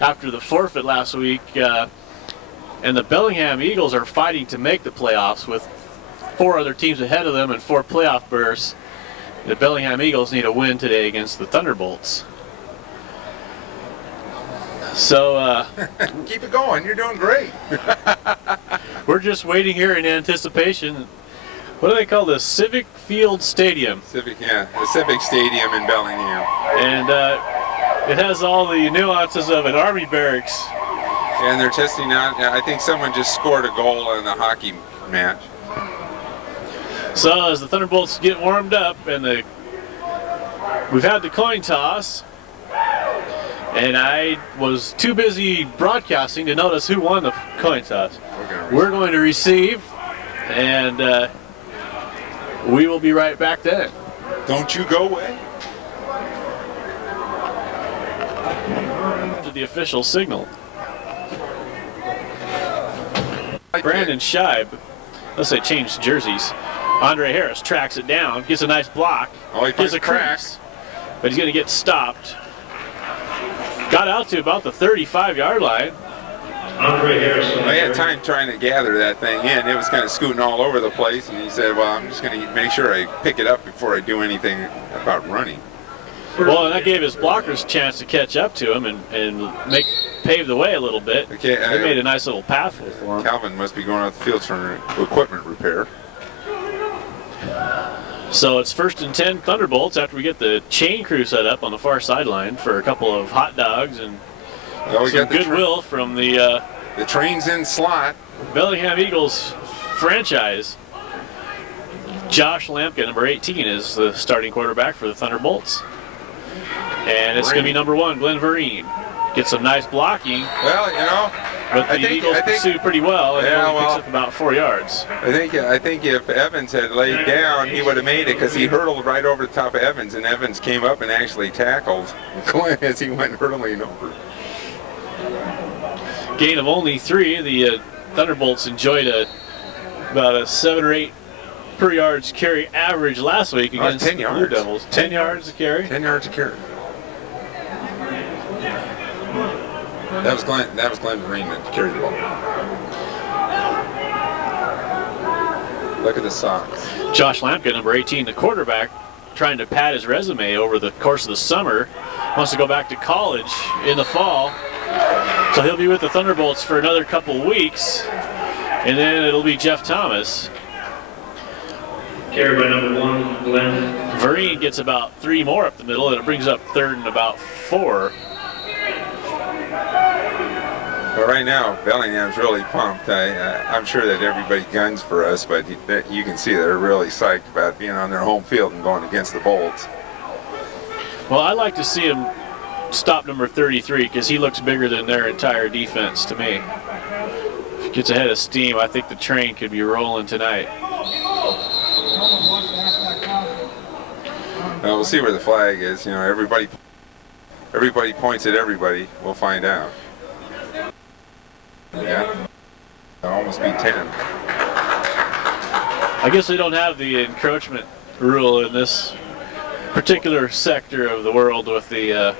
after the forfeit last week. And the Bellingham Eagles are fighting to make the playoffs with 4 other teams ahead of them and 4 playoff berths. The Bellingham Eagles need a win today against the Thunderbolts. So keep it going. You're doing great. We're just waiting here in anticipation. What do they call this? Civic Field Stadium. The Civic Stadium in Bellingham. And it has all the nuances of an army barracks. And they're testing out. I think someone just scored a goal in the hockey match. So as the Thunderbolts get warmed up, and we've had the coin toss, and I was too busy broadcasting to notice who won the coin toss. We're going to receive, and we will be right back then. Don't you go away. To the official signal. Brandon Scheib, unless they changed jerseys. Andre Harris tracks it down, gets a nice block, gets a crease, but he's going to get stopped. Got out to about the 35-yard line. Andre Harris. I had time trying to gather that thing in. It was kind of scooting all over the place, and he said, well, I'm just going to make sure I pick it up before I do anything about running. Well, and that gave his blockers a chance to catch up to him and pave the way a little bit. Okay, they made a nice little pathway for him. Calvin must be going out the field for equipment repair. So it's 1st and 10 Thunderbolts after we get the chain crew set up on the far sideline for a couple of hot dogs and some goodwill from the train's in slot. Bellingham Eagles franchise. Josh Lampkin, number 18, is the starting quarterback for the Thunderbolts. And it's going to be number 1, Glenn Vereen. Get some nice blocking. Well, you know, but the Eagles pursued pretty well, and only picks up about 4 yards. I think if Evans had laid down, he would have made it because he hurtled right over the top of Evans, and Evans came up and actually tackled Glenn as he went hurtling over. Gain of only 3. The Thunderbolts enjoyed about a 7 or 8 per yards carry average last week against the Blue Devils. 10 yards a carry? 10 yards a carry. That was Glenn Green that carried the ball. Look at the socks. Josh Lampkin, number 18, the quarterback, trying to pad his resume over the course of the summer. Wants to go back to college in the fall. So he'll be with the Thunderbolts for another couple weeks. And then it'll be Jeff Thomas. Carry by number 1, Glenn. Vereen gets about 3 more up the middle, and it brings up 3rd and about 4. But right now, Bellingham's really pumped. I'm sure that everybody guns for us, but you can see they're really psyched about being on their home field and going against the Bolts. Well, I like to see him stop number 33 because he looks bigger than their entire defense to me. If he gets ahead of steam, I think the train could be rolling tonight. Well, we'll see where the flag is. You know, everybody points at everybody. We'll find out. Yeah, it'll almost be 10. I guess we don't have the encroachment rule in this particular sector of the world with the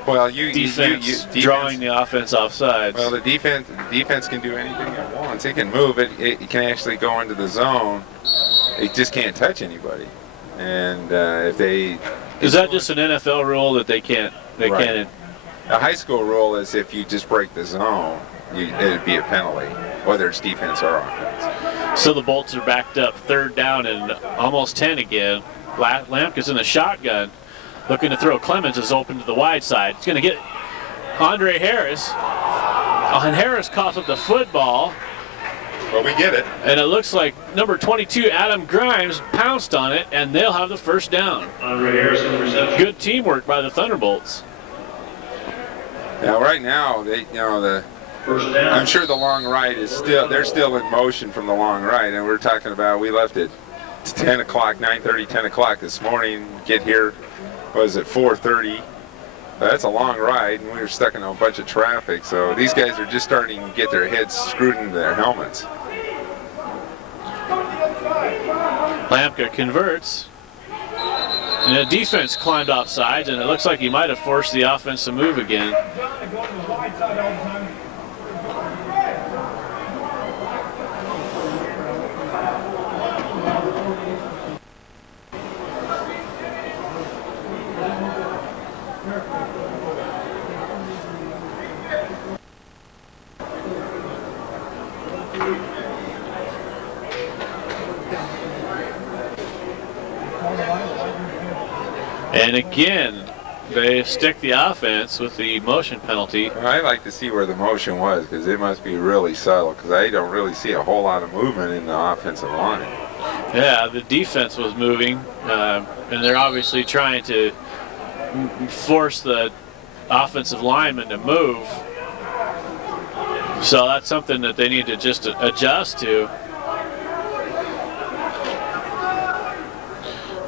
defense drawing the offense offsides. Well, the defense can do anything it wants. It can move it. It can actually go into the zone. It just can't touch anybody. And if they is that just an NFL rule that they can't? They can't. The high school rule is if you just break the zone, it'd be a penalty, whether it's defense or offense. So the Bolts are backed up 3rd down and almost 10 again. Lampkin's in the shotgun, looking to throw. Clemens is open to the wide side. He's going to get Andre Harris. And Harris coughs up the football. Well, we get it. And it looks like number 22, Adam Grimes, pounced on it, and they'll have the 1st down. Andre Harris on the reception. Good teamwork by the Thunderbolts. Now, right now, the 1st down. I'm sure the long ride is they're still in motion from the long ride, and we're talking about we left at 10 o'clock, 9:30, 10 o'clock this morning. Get here, was it 4:30? That's a long ride, and we were stuck in a bunch of traffic. So these guys are just starting to get their heads screwed into their helmets. Lampka converts. And the defense climbed off sides, and it looks like he might have forced the offense to move again. And again, they stick the offense with the motion penalty. Well, I'd like to see where the motion was, because it must be really subtle, because I don't really see a whole lot of movement in the offensive line. Yeah, the defense was moving, and they're obviously trying to force the offensive lineman to move. So that's something that they need to just adjust to.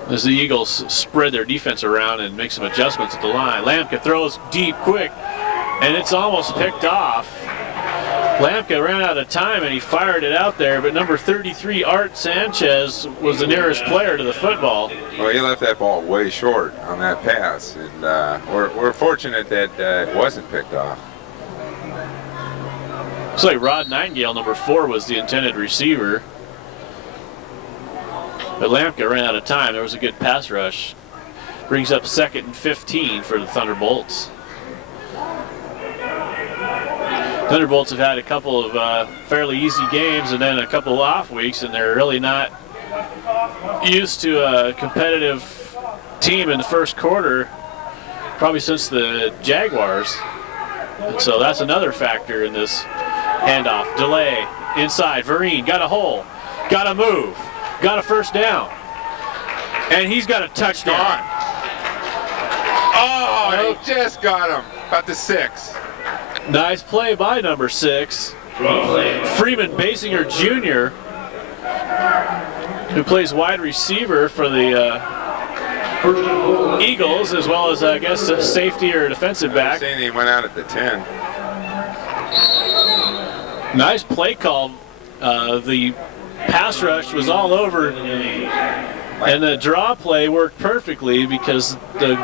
As the Eagles spread their defense around and make some adjustments at the line. Lamka throws deep quick, and it's almost picked off. Lamka ran out of time and he fired it out there, but number 33, Art Sanchez, was the nearest player to the football. Well, he left that ball way short on that pass, and we're fortunate that it wasn't picked off. Looks like Rod Nightingale, number 4, was the intended receiver. But Lamka ran out of time. There was a good pass rush. Brings up 2nd and 15 for the Thunderbolts. Thunderbolts have had a couple of fairly easy games and then a couple of off weeks, and they're really not used to a competitive team in the first quarter, probably since the Jaguars. And so that's another factor in this handoff. Delay inside. Vereen got a hole, got a move, got a first down, and he's got a touchdown. Oh, he just got him at the 6. Nice play by number 6, Freeman Basinger Jr., who plays wide receiver for the Eagles, as well as, I guess, a safety or defensive back. Saying he went out at the 10. Nice play call. The pass rush was all over, and the draw play worked perfectly because they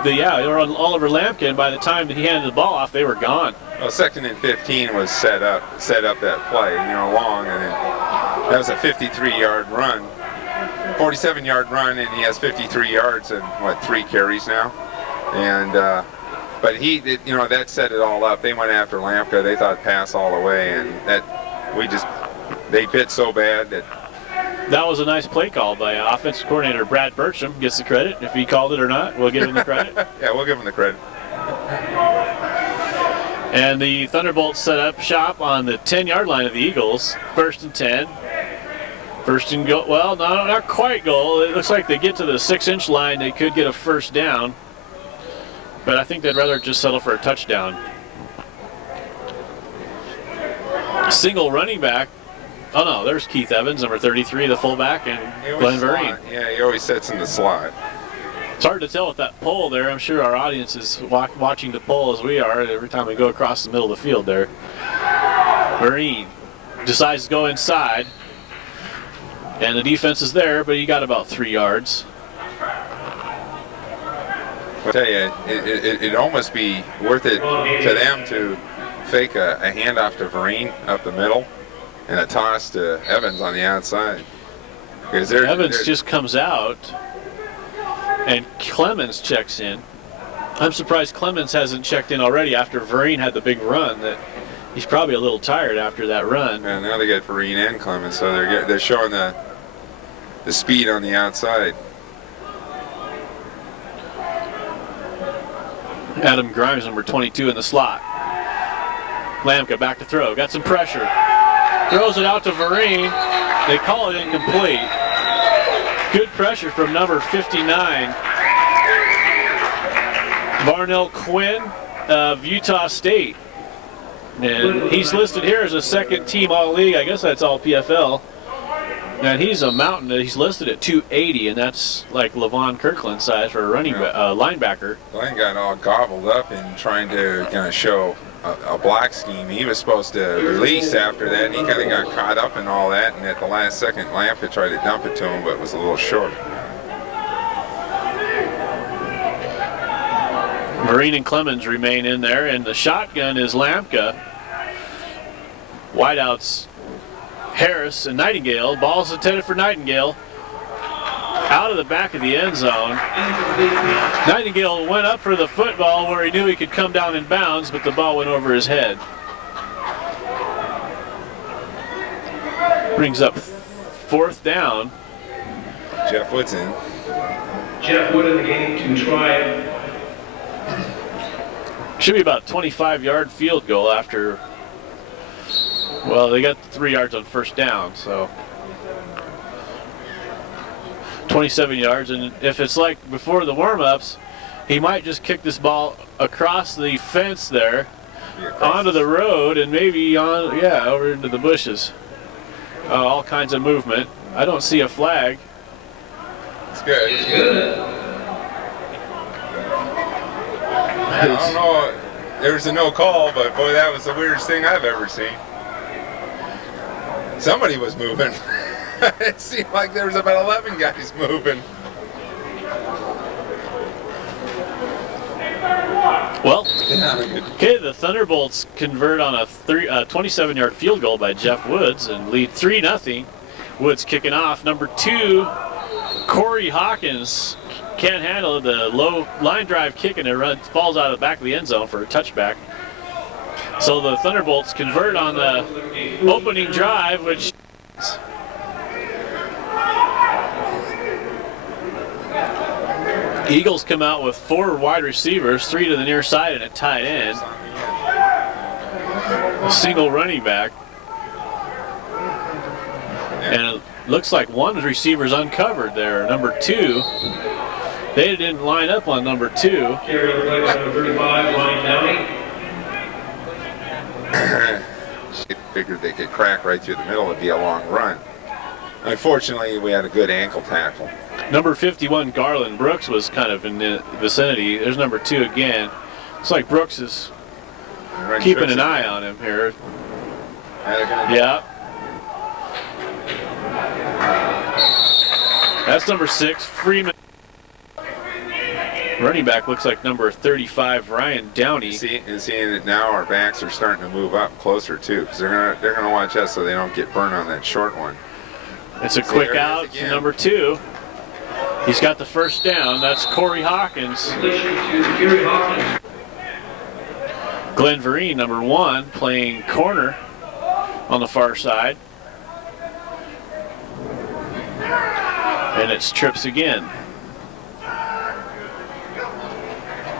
were all over Lamka, and by the time that he handed the ball off, they were gone. Well, 2nd and 15 was set up that play, long, and then that was a 53-yard run, 47-yard run, and he has 53 yards and 3 carries now, and but that set it all up. They went after Lamka. They thought pass all the way, and they bit so bad that. That was a nice play call by offensive coordinator Brad Burcham. Gets the credit. If he called it or not, we'll give him the credit. Yeah, we'll give him the credit. And the Thunderbolts set up shop on the 10-yard line of the Eagles. 1st and 10. 1st and goal. Well, no, not quite goal. It looks like they get to the 6-inch line. They could get a first down. But I think they'd rather just settle for a touchdown. Single running back. Oh, no, there's Keith Evans, number 33, the fullback, and Glenn Vereen. Yeah, he always sits in the slot. It's hard to tell with that pole there. I'm sure our audience is watching the pole as we are every time we go across the middle of the field there. Vereen decides to go inside, and the defense is there, but he got about 3 yards. I'll tell you, it'd almost be worth it to them to fake a handoff to Vereen up the middle and a toss to Evans on the outside. Evans just comes out, and Clemens checks in. I'm surprised Clemens hasn't checked in already after Vereen had the big run. That he's probably a little tired after that run. And now they got Vereen and Clemens, so they're showing the speed on the outside. Adam Grimes, number 22, in the slot. Lamka back to throw. Got some pressure. Throws it out to Vereen. They call it incomplete. Good pressure from number 59. Varnell Quinn of Utah State. And he's listed here as a second-team All-League. I guess that's all PFL. And he's a mountain. He's listed at 280, and that's like Levon Kirkland size for a linebacker. Glenn got all gobbled up in trying to kind of show a block scheme. He was supposed to release after that, and he kind of got caught up in all that, and at the last second, Lamka tried to dump it to him, but it was a little short. Marine and Clemens remain in there, and the shotgun is Lamka. Wideouts Harris and Nightingale. Ball's intended for Nightingale. Out of the back of the end zone. Nightingale went up for the football where he knew he could come down in bounds, but the ball went over his head. Brings up 4th down. Jeff Wood's in. Jeff Wood in the game to try. Should be about a 25-yard field goal after, well, they got 3 yards on 1st down, so 27 yards. And if it's like before the warm-ups, he might just kick this ball across the fence there, onto the road, and maybe on, yeah, over into the bushes. All kinds of movement. I don't see a flag. It's good. It's good. I don't know. There was a no call, but boy, that was the weirdest thing I've ever seen. Somebody was moving. It seemed like there was about 11 guys moving. Well, okay, the Thunderbolts convert on a 27-yard field goal by Jeff Woods and lead 3-0. Woods kicking off. Number 2, Corey Hawkins can't handle the low line drive kick, and it falls out of the back of the end zone for a touchback. So the Thunderbolts convert on the opening drive, which Eagles come out with 4 wide receivers, 3 to the near side and a tight end. A single running back. And it looks like one receiver's uncovered there. Number 2. They didn't line up on number 2. Carry on play by number 35, Ryan Downey. They figured they could crack right through the middle. It'd be a long run. Unfortunately, we had a good ankle tackle. Number 51, Garland Brooks, was kind of in the vicinity. There's number 2 again. Looks like Brooks is keeping an eye on him here. Yeah. That's number 6, Freeman. Running back looks like number 35, Ryan Downey. Seeing that now our backs are starting to move up closer too, because they're gonna watch us so they don't get burned on that short one. It's a quick out to number 2. He's got the 1st down. That's Corey Hawkins. Glenn Vereen, number 1, playing corner on the far side. And it's trips again.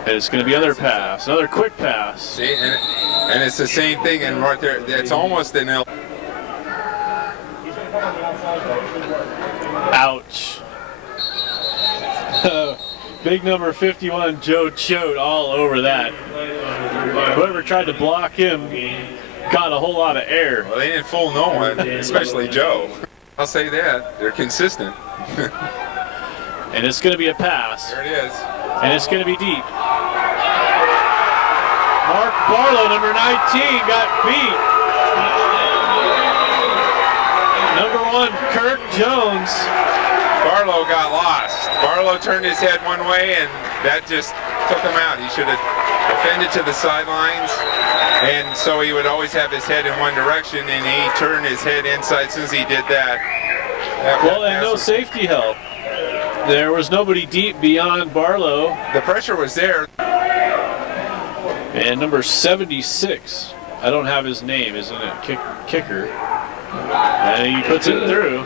And it's going to be another pass, another quick pass. See, and it's the same thing, and right there, it's almost an L. Ouch. Big number 51, Joe Choate, all over that. Whoever tried to block him got a whole lot of air. Well, they didn't fool no one, especially Joe. I'll say that. They're consistent. And it's going to be a pass. There it is. And it's going to be deep. Mark Barlow, number 19, got beat. Number 1, Kirk Jones. Barlow got lost. Barlow turned his head one way, and that just took him out. He should have defended to the sidelines, and so he would always have his head in one direction, and he turned his head inside. As soon as he did that. Well, and no safety help. There was nobody deep beyond Barlow. The pressure was there. And number 76, I don't have his name, isn't it? Kicker. And he puts it through.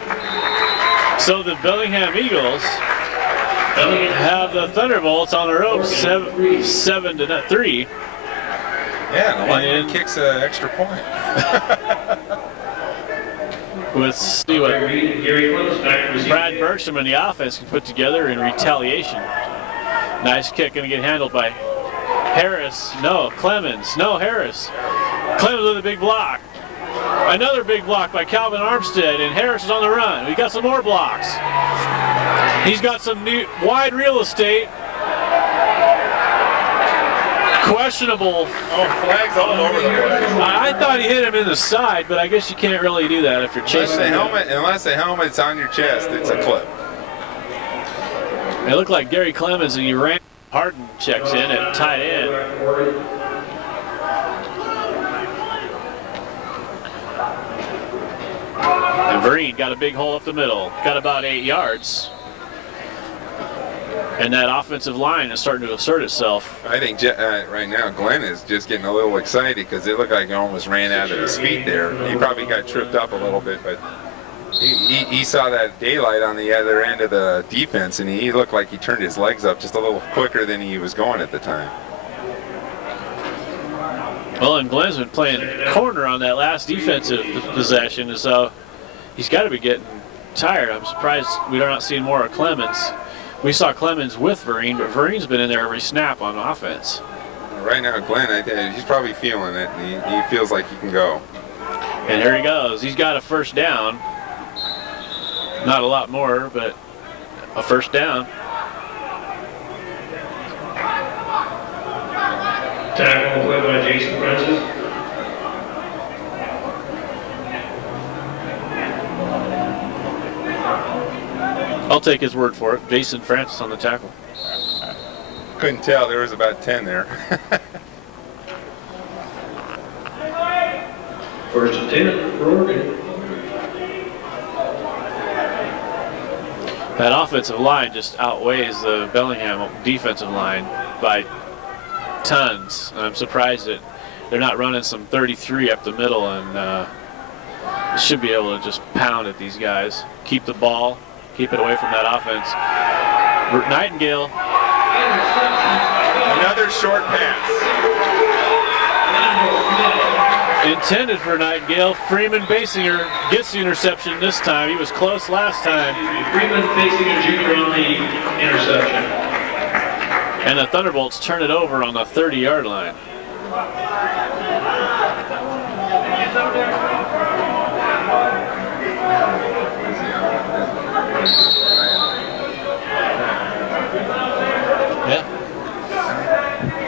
So the Bellingham Eagles have the Thunderbolts on the ropes, 7-3. Yeah, the lineman kicks an extra point. Let's see what Brad Bergstrom and the offense can put together in retaliation. Nice kick, going to get handled by Harris. No, Clemens. No, Harris. Clemens with a big block. Another big block by Calvin Armstead, and Harris is on the run. We got some more blocks. He's got some new wide real estate. Questionable. Oh, flags all over the place. I thought he hit him in the side, but I guess you can't really do that if you're chasing Unless the helmet's on your chest, it's a clip. It looked like Gary Clemens, and he ran Harden checks in at tight end. And Vereen got a big hole up the middle. Got about 8 yards. And that offensive line is starting to assert itself. I think right now Glenn is just getting a little excited because it looked like he almost ran out of his feet there. He probably got tripped up a little bit, but he saw that daylight on the other end of the defense, and he looked like he turned his legs up just a little quicker than he was going at the time. Well, and Glenn's been playing corner on that last defensive possession, and so he's got to be getting tired. I'm surprised we're not seeing more of Clemens. We saw Clemens with Vereen, but Vereen's been in there every snap on offense. Right now, Glenn, I think he's probably feeling it. He feels like he can go. And here he goes. He's got a first down. Not a lot more, but a first down. Tackle played by Jason Francis. I'll take his word for it. Jason Francis on the tackle. Couldn't tell. There was about 10 there. First and 10 for Oregon. That offensive line just outweighs the Bellingham defensive line by tons. And I'm surprised that they're not running some 33 up the middle, and should be able to just pound at these guys. Keep the ball. Keep it away from that offense. Nightingale. Another short pass. Intended for Nightingale. Freeman Basinger gets the interception this time. He was close last time. Freeman Basinger Jr. on the interception. And the Thunderbolts turn it over on the 30-yard line.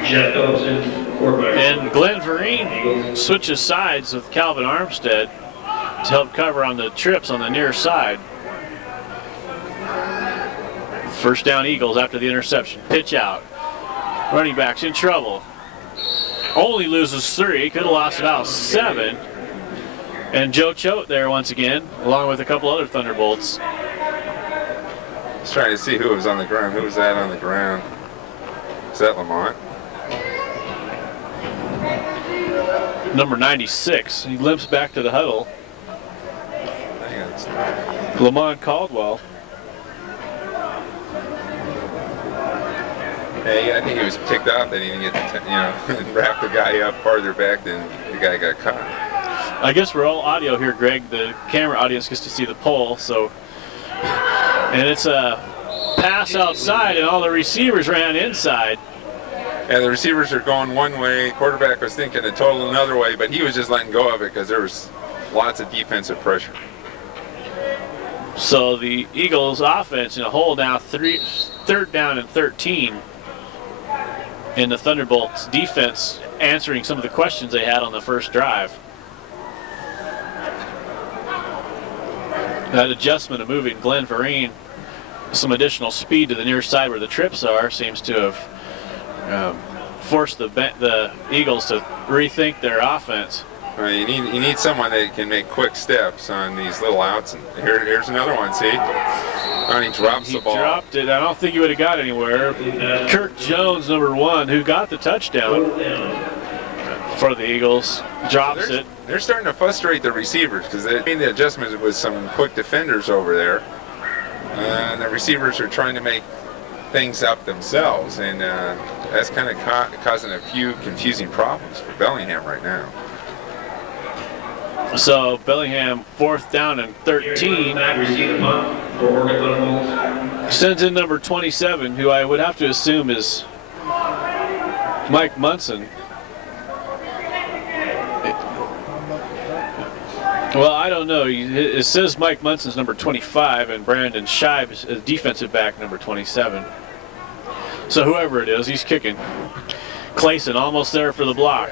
Jeff Phillips in quarterback. And Glenn Vereen switches sides with Calvin Armstead to help cover on the trips on the near side. First down Eagles after the interception. Pitch out. Running back's in trouble. Only loses 3. Could have lost about 7. And Joe Choate there once again, along with a couple other Thunderbolts. I was trying to see who was on the ground. Who was that on the ground? Is that Lamont? Number 96. He limps back to the huddle. Lamont Caldwell. Hey, I think he was ticked off that he didn't get to, wrap the guy up farther back than the guy got caught. I guess we're all audio here, Greg. The camera audience gets to see the pole, so. And it's a pass outside, and all the receivers ran inside. And the receivers are going one way. Quarterback was thinking a total another way, but he was just letting go of it because there was lots of defensive pressure. So the Eagles offense in a hole now, third down and 13. And the Thunderbolts defense answering some of the questions they had on the first drive. That adjustment of moving Glenn Vereen some additional speed to the near side where the trips are seems to have forced the Eagles to rethink their offense. Well, you need someone that can make quick steps on these little outs. And here's another one. See, and he drops the ball. He dropped it. I don't think he would have got anywhere. Kirk Jones, number 1, who got the touchdown for the Eagles, drops it. They're starting to frustrate the receivers because they made the adjustment with some quick defenders over there. And the receivers are trying to make things up themselves, and that's kind of causing a few confusing problems for Bellingham right now. So Bellingham, 4th down and 13. Sends in number 27, who I would have to assume is Mike Munson. Well, I don't know. It says Mike Munson's number 25 and Brandon Shive is defensive back number 27. So whoever it is, he's kicking. Clayson almost there for the block.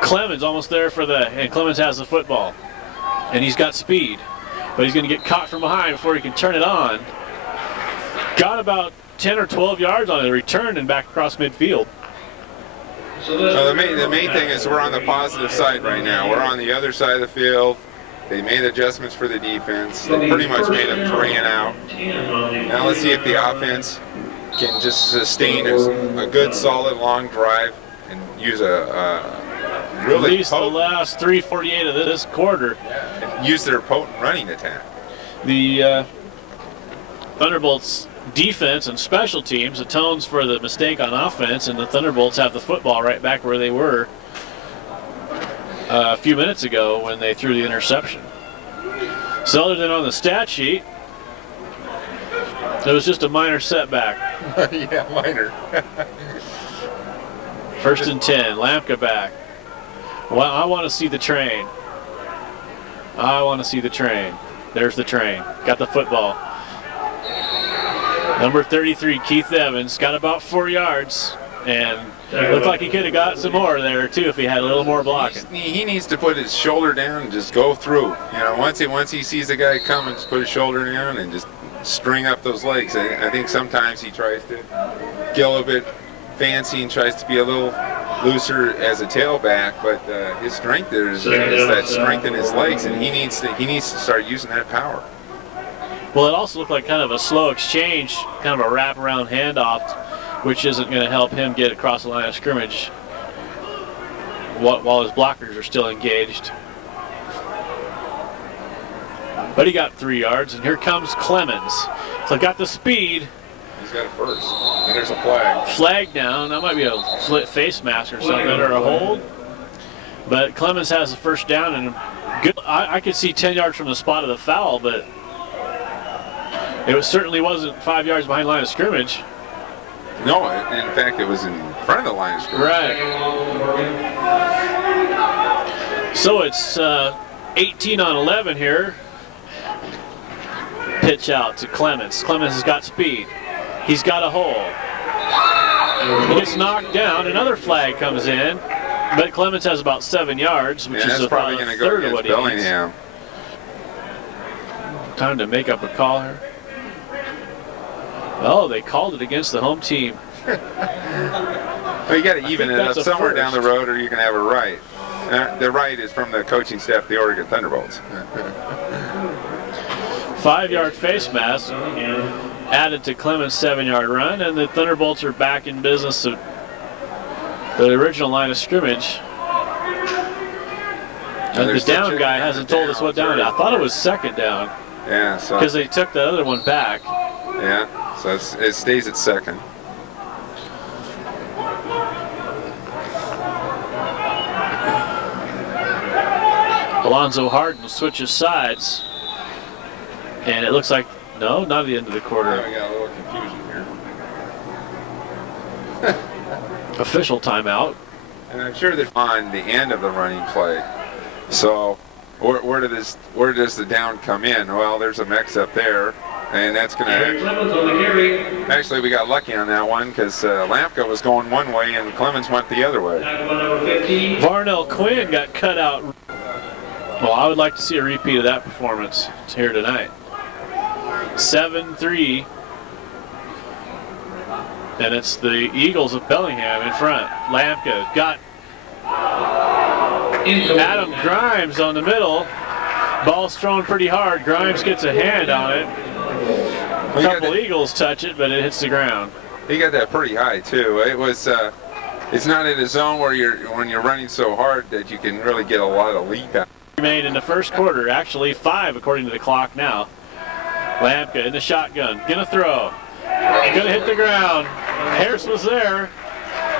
Clemens almost there and Clemens has the football. And he's got speed, but he's going to get caught from behind before he can turn it on. Got about 10 or 12 yards on a return and back across midfield. So the main thing is we're on the positive side right now. We're on the other side of the field. They made adjustments for the defense. They pretty much made them 3 and out. Now let's see if the offense can just sustain a good, solid, long drive and use a really at least the last 3:48 of this quarter. Use their potent running attack. The Thunderbolts defense and special teams atones for the mistake on offense, and the Thunderbolts have the football right back where they were a few minutes ago when they threw the interception. So other than on the stat sheet, it was just a minor setback. Yeah, minor. 1st and 10, Lampka back. Well, I want to see the train. I want to see the train. There's the train. Got the football. Number 33, Keith Evans, got about 4 yards, and looked like he could have got some more there too if he had a little more blocking. He needs to put his shoulder down and just go through. You know, once he sees the guy coming, just put his shoulder down and just string up those legs. I think sometimes he tries to get a little bit fancy and tries to be a little looser as a tailback, but his strength there is that strength in his legs, and he needs to start using that power. Well, it also looked like kind of a slow exchange, kind of a wraparound handoff, which isn't going to help him get across the line of scrimmage while his blockers are still engaged. But he got 3 yards, and here comes Clemens. So got the speed. He's got it first. And there's a flag. Flag down. That might be a face mask or something, or a hold. But Clemens has the first down, and good. I could see 10 yards from the spot of the foul, but certainly wasn't 5 yards behind line of scrimmage. No, in fact, it was in front of the line of scrimmage. Right. So it's 18 on 11 here. Pitch out to Clemens. Clemens has got speed. He's got a hole. He gets knocked down. Another flag comes in, but Clemens has about 7 yards, which is probably about going a to go third of what against he needs. Bellingham. Time to make up a call here. Oh, they called it against the home team. Well, you got to even it up that's a somewhere first. down the road, or you can have a right. The right is from the coaching staff of the Oregon Thunderbolts. 5-yard face mask added to Clemens' 7-yard run, and the Thunderbolts are back in business at the original line of scrimmage. And the down guy hasn't told us what down. I thought it was second down. Yeah, so because they took the other one back. Yeah, so it stays at second. Alonzo Harden switches sides, and it looks like no, not at the end of the quarter. Now we got a little confusion here. Official timeout. And I'm sure they're on the end of the running play. So where does the down come in? Well, there's a mix up there, and that's going to actually we got lucky on that one because Lampka was going one way and Clemens went the other way. Varnell Quinn got cut out. Well, I would like to see a repeat of that performance here tonight. 7-3. And it's the Eagles of Bellingham in front. Lampka got Adam Grimes on the middle. Ball's thrown pretty hard. Grimes gets a hand on it. A couple Eagles touch it, but it hits the ground. He got that pretty high too. It was. It's not in a zone where when you're running so hard that you can really get a lot of leap out. Remained in the first quarter, actually 5 according to the clock now. Lampka in the shotgun, gonna throw, gonna hit the ground. Harris was there,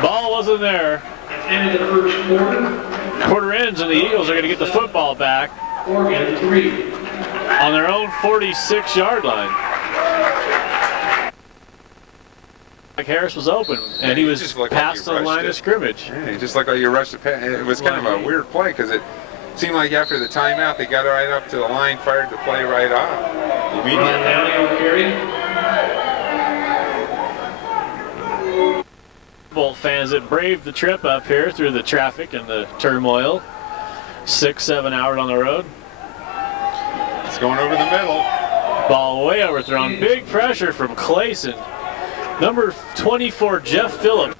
ball wasn't there. End of the first quarter. Quarter ends and the Eagles are gonna get the football back Oregon 3. on their own 46-yard line. Harris was open and he was past the line of scrimmage. Yeah, he just looked like you rushed the pass. It was kind of a weird play because it seemed like after the timeout they got right up to the line, fired the play right off immediately. Bolt fans that braved the trip up here through the traffic and the turmoil. 6-7 hours on the road. It's going over the middle. Ball way overthrown. Big pressure from Clayson. Number 24, Jeff Phillip.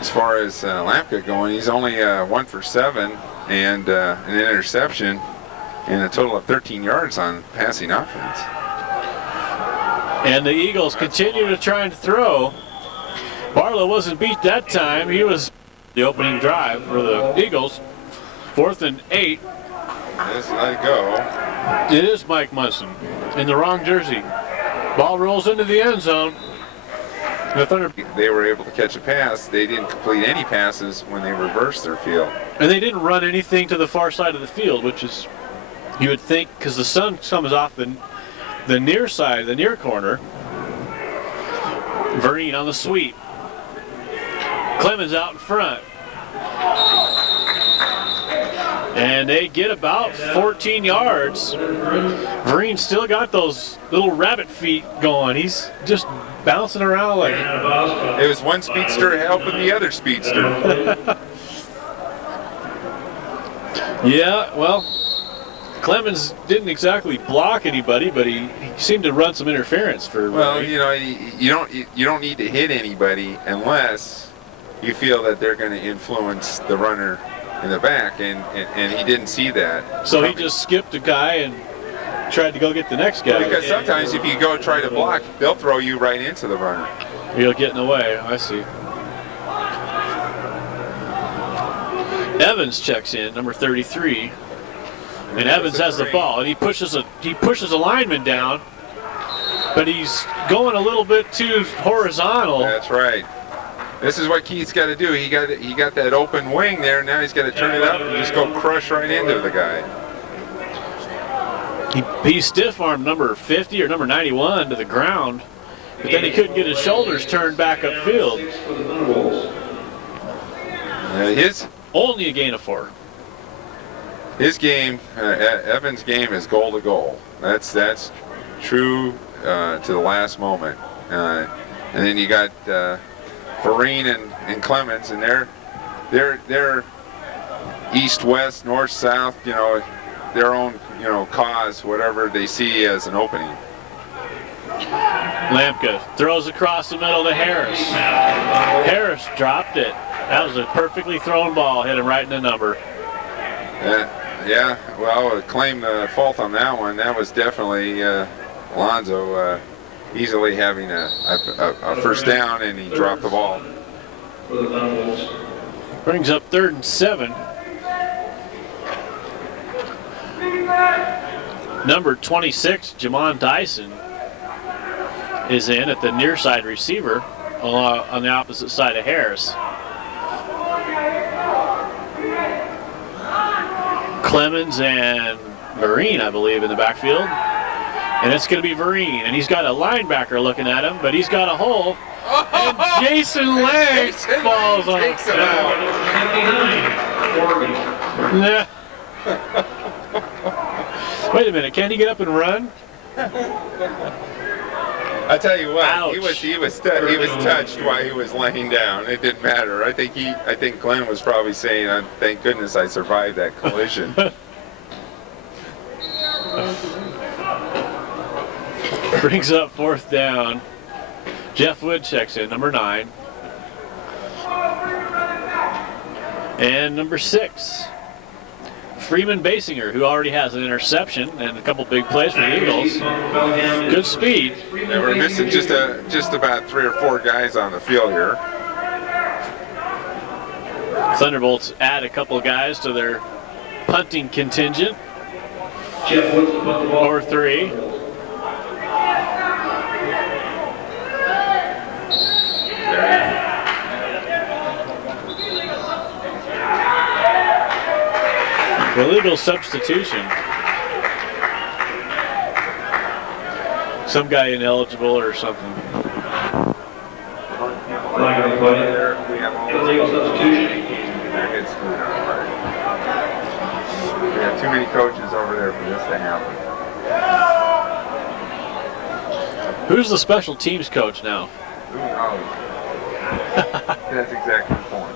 As far as Lampka going, he's only 1 for 7 and an interception and a total of 13 yards on passing offense. And the Eagles continue to try and throw. Barlow wasn't beat that time. He was the opening drive for the Eagles. 4th and 8. Just let it go. It is Mike Munson in the wrong jersey. Ball rolls into the end zone. The Thunder. They were able to catch a pass. They didn't complete any passes when they reversed their field. And they didn't run anything to the far side of the field, which is, you would think, because the sun comes off the near side, the near corner. Vereen on the sweep. Clemens out in front. And they get about 14 yards. Vereen still got those little rabbit feet going. He's just bouncing around like... It was one speedster helping the other speedster. Yeah, well, Clemens didn't exactly block anybody, but he seemed to run some interference for... Well, you know, you don't need to hit anybody unless you feel that they're going to influence the runner in the back, and he didn't see that. So he just skipped a guy and tried to go get the next guy. Because sometimes if you go try to block, they'll throw you right into the runner. You'll get in the way, I see. Evans checks in, number 33. And Evans has the ball, and he pushes a lineman down, but he's going a little bit too horizontal. That's right. This is what Keith's got to do. He got that open wing there. Now he's got to turn it up and just go crush right into the guy. He stiff-armed number 50 or number 91 to the ground, but then he couldn't get his shoulders turned back upfield. Only a gain of 4. His game, Evans' game, is goal to goal. That's true to the last moment. And then you got Vereen and Clemens, and they're east-west, north-south. You know, their own cause, whatever they see as an opening. Lampka throws across the middle to Harris. Harris dropped it. That was a perfectly thrown ball. Hit him right in the number. Yeah, well, claim the fault on that one. That was definitely Alonzo easily having a first down, and he dropped the ball. Brings up 3rd and 7. Number 26, Jamon Dyson, is in at the near side receiver on the opposite side of Harris. Clemens and Vereen, I believe, in the backfield. And it's going to be Vereen. And he's got a linebacker looking at him, but he's got a hole. And Jason Lang falls on it. Nah. Wait a minute, can he get up and run? I tell you what, Ouch. he was touched while he was laying down. It didn't matter. I think Glenn was probably saying, "Thank goodness I survived that collision." Brings up 4th down. Jeff Wood checks in, number 9. And number 6, Freeman Basinger, who already has an interception and a couple big plays for the Eagles. Good speed. They were missing just about 3 or 4 guys on the field here. Thunderbolts add a couple guys to their punting contingent. Or 3. Illegal substitution. Some guy ineligible or something. Illegal substitution. We have too many coaches over there for this to happen. Who's the special teams coach now? Who knows? That's exactly the point.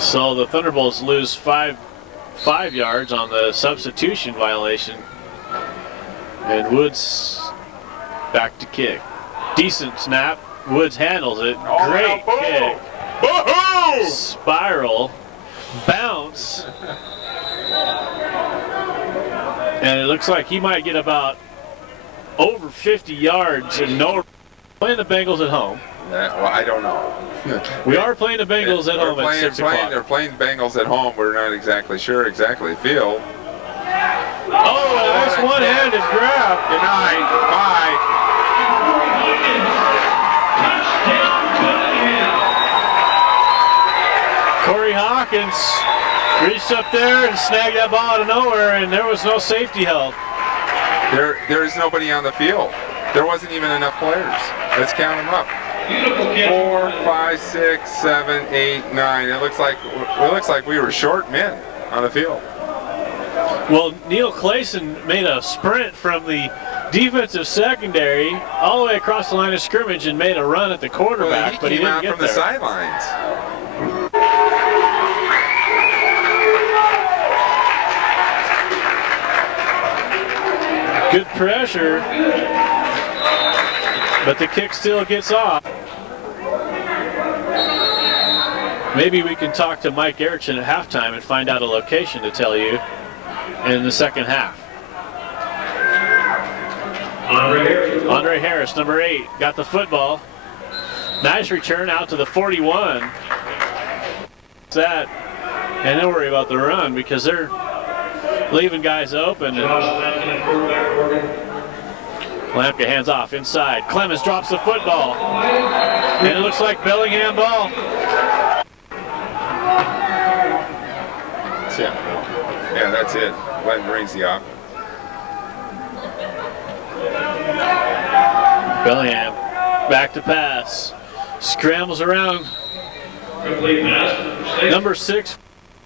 So the Thunderbolts lose 5 yards on the substitution violation. And Woods Back to kick. Decent snap. Woods handles it. Oh, Great no, kick. Woohoo! Spiral. Bounce. And it looks like he might get about over 50 yards and no. Playing the Bengals at home. Well, I don't know. We are playing the Bengals at home at 6 o'clock. They're playing Bengals at home. We're not exactly sure exactly the field. Oh, a nice one-handed grab. Good night. Bye. Corey Hawkins reached up there and snagged that ball out of nowhere, and there was no safety held. There is nobody on the field. There wasn't even enough players. Let's count them up. 4, 5, 6, 7, 8, 9. It looks like we were short men on the field. Well, Neil Clayson made a sprint from the defensive secondary all the way across the line of scrimmage and made a run at the quarterback, but he came didn't out get from there. the sidelines. Good pressure, but the kick still gets off. Maybe we can talk to Mike Erickson at halftime and find out a location to tell you in the second half. Andre Harris, number 8, got the football. Nice return out to the 41. That, and don't worry about the run because they're leaving guys open. Lampka hands off inside. Clemens drops the football. And it looks like Bellingham ball. Yeah, that's it. Glenn brings the off. Bellingham back to pass. Scrambles around. Number 6.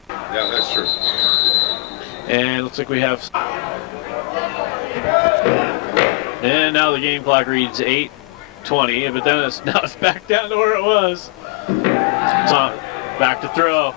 Yeah, that's true. And it looks like we have. And now the game clock reads 8:20, but then now it's back down to where it was. So back to throw.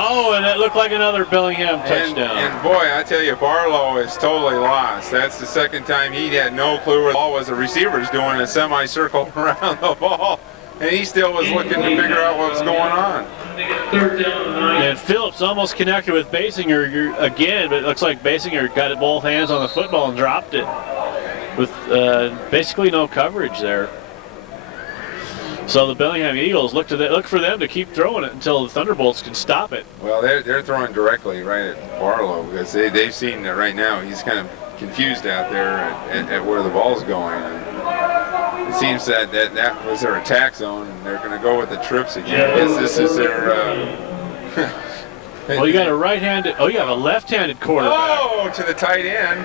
Oh, and it looked like another Bellingham touchdown. And boy, I tell you, Barlow is totally lost. That's the second time he had no clue where the ball was. The receiver's doing a semicircle around the ball, and he still was looking to figure out what was going on. And Phillips almost connected with Basinger again, but it looks like Basinger got both hands on the football and dropped it with basically no coverage there. So the Bellingham Eagles look for them to keep throwing it until the Thunderbolts can stop it. Well, they're throwing directly right at Barlow because they've seen that right now he's kind of confused out there at where the ball's going. And it seems that was their attack zone, and they're going to go with the trips again. I guess this is their. Well, you got a right-handed. Oh, you have a left-handed quarterback. Oh, to the tight end.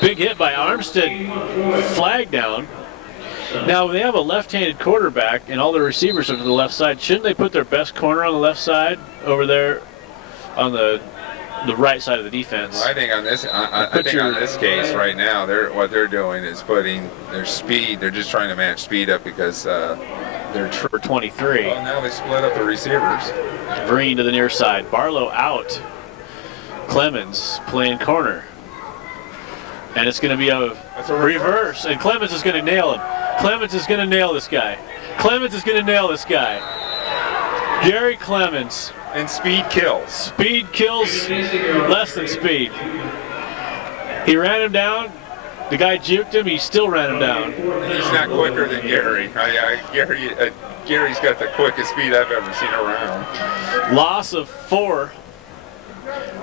Big hit by Armstead. Flag down. Now they have a left-handed quarterback, and all the receivers are to the left side. Shouldn't they put their best corner on the left side over there on the right side of the defense? Well, I think on this case right now, what they're doing is putting their speed. They're just trying to match speed up because they're for 23. Well, now they split up the receivers. Vereen to the near side. Barlow out. Clemens playing corner. And it's going to be a reverse. And Clemens is going to nail him. Clemens is going to nail this guy. Clemens is going to nail this guy. Gary Clemens. And speed kills. Speed kills less than speed. He ran him down. The guy juked him. He still ran him down. He's not quicker than Gary. Gary's got the quickest speed I've ever seen around. Loss of 4.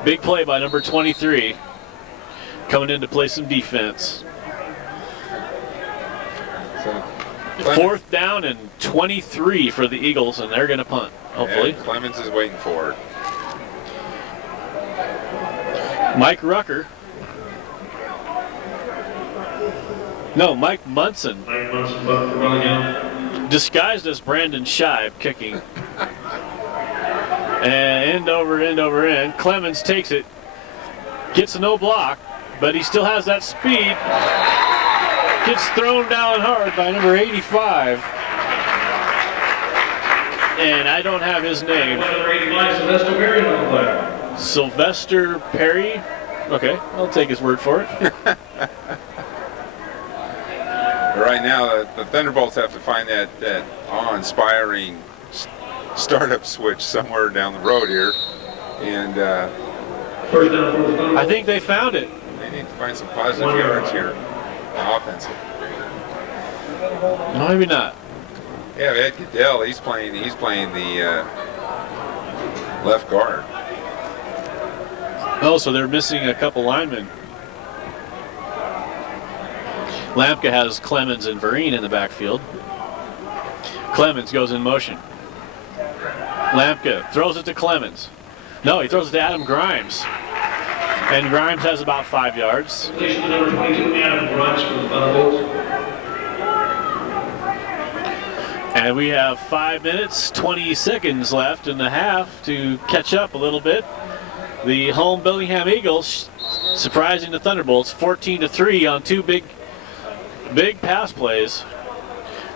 Big play by number 23. Coming in to play some defense. So, 4th down and 23 for the Eagles, and they're going to punt, hopefully. And Clemens is waiting for it. Mike Rucker. No, Mike Munson. Disguised as Brandon Scheib kicking. And end over end. Clemens takes it. Gets a no block, but he still has that speed. Gets thrown down hard by number 85. And I don't have his name. Sylvester Perry. Okay, I'll take his word for it. But right now, the Thunderbolts have to find that awe-inspiring startup switch somewhere down the road here, and I think they found it. they need to find some positive yards here, offensive. Maybe not. Yeah, Ed Goodell, he's playing the left guard. Oh, so they're missing a couple linemen. Lampka has Clemens and Vereen in the backfield. Clemens goes in motion. Lampka throws it to Clemens. No, he throws it to Adam Grimes. And Grimes has about 5 yards. Number 22, Adam Grimes for the Thunderbolts. And we have 5 minutes, 20 seconds left in the half to catch up a little bit. The home Bellingham Eagles surprising the Thunderbolts 14-3 on 2 big pass plays.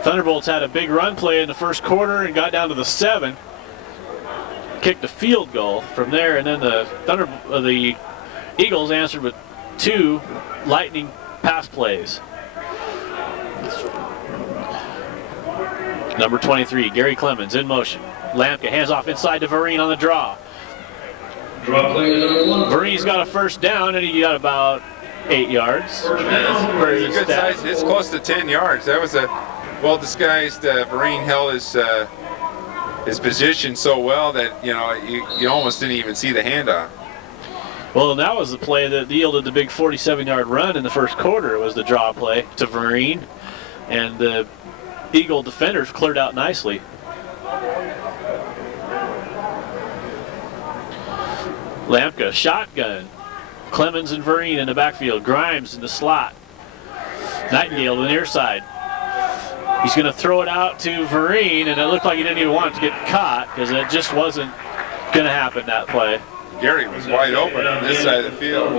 Thunderbolts had a big run play in the first quarter and got down to the 7. Kicked a field goal from there, and then the Eagles answered with 2 lightning pass plays. Number 23, Gary Clemens in motion. Lampka hands off inside to Vereen on the draw. Draw play to number 1. Vereen's got a first down, and he got about 8 yards. It's a good size. It's close to 10 yards. That was a well-disguised. Vereen held his position so well that you almost didn't even see the handoff. Well, and that was the play that yielded the big 47-yard run in the first quarter. It was the draw play to Vereen, and the Eagle defenders cleared out nicely. Lampka, shotgun. Clemens and Vereen in the backfield. Grimes in the slot. Nightingale to the near side. He's going to throw it out to Vereen, and it looked like he didn't even want it to get caught because it just wasn't going to happen, that play. Gary was wide open on this side of the field.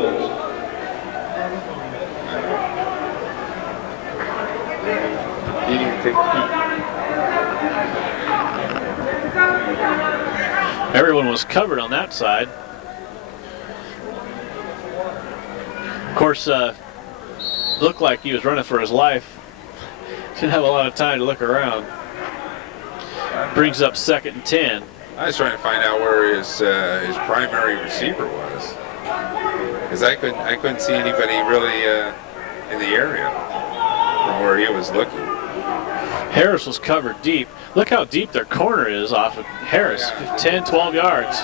He didn't even take a peek. Everyone was covered on that side. Of course, looked like he was running for his life. Didn't have a lot of time to look around. Brings up 2nd and 10. I was trying to find out where his primary receiver was, because I couldn't see anybody really in the area from where he was looking. Harris was covered deep. Look how deep their corner is off of Harris. Yeah. 10, 12 yards.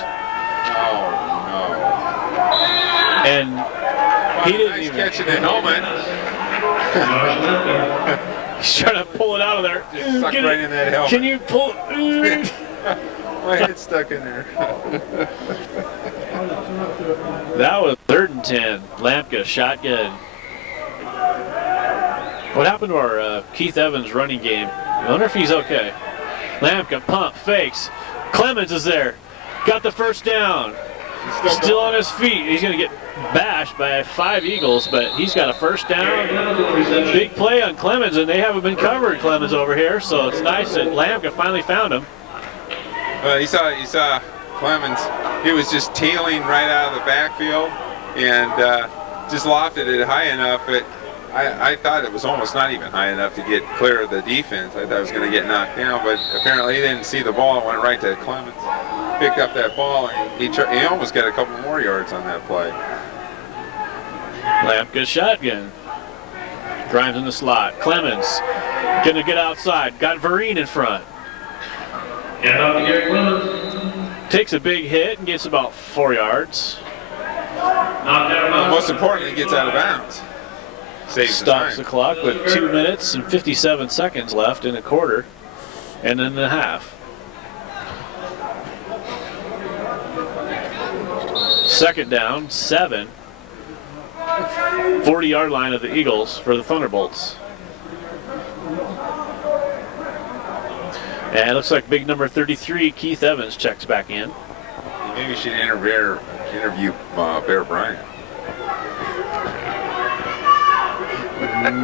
Oh no! And he didn't Nice even catch in the helmet. He's trying to pull it out of there. Just sucked right in that helmet. Can you pull? My head's stuck in there. That was 3rd and 10. Lampka, shotgun. What happened to our Keith Evans running game? I wonder if he's okay. Lampka, pump, fakes. Clemens is there. Got the first down. Still on his feet. He's going to get bashed by 5 Eagles, but he's got a first down. Big play on Clemens, and they haven't been covering Clemens over here, so it's nice that Lampka finally found him. You saw Clemens. He was just tailing right out of the backfield and just lofted it high enough. But I thought it was almost not even high enough to get clear of the defense. I thought it was going to get knocked down, but apparently he didn't see the ball and went right to Clemens. Picked up that ball, and he almost got a couple more yards on that play. Lampka, shotgun. Grimes in the slot. Clemens going to get outside. Got Vereen in front. And off to Gary Clemens. Takes a big hit and gets about 4 yards. Knocked out of bounds. Most importantly, he gets out of bounds. Saves Stops the time. clock with 2 minutes and 57 seconds left in a quarter and in a half. 2nd down, 7. 40-yard line of the Eagles for the Thunderbolts. And it looks like big number 33, Keith Evans, checks back in. Maybe we should interview Bear Bryant.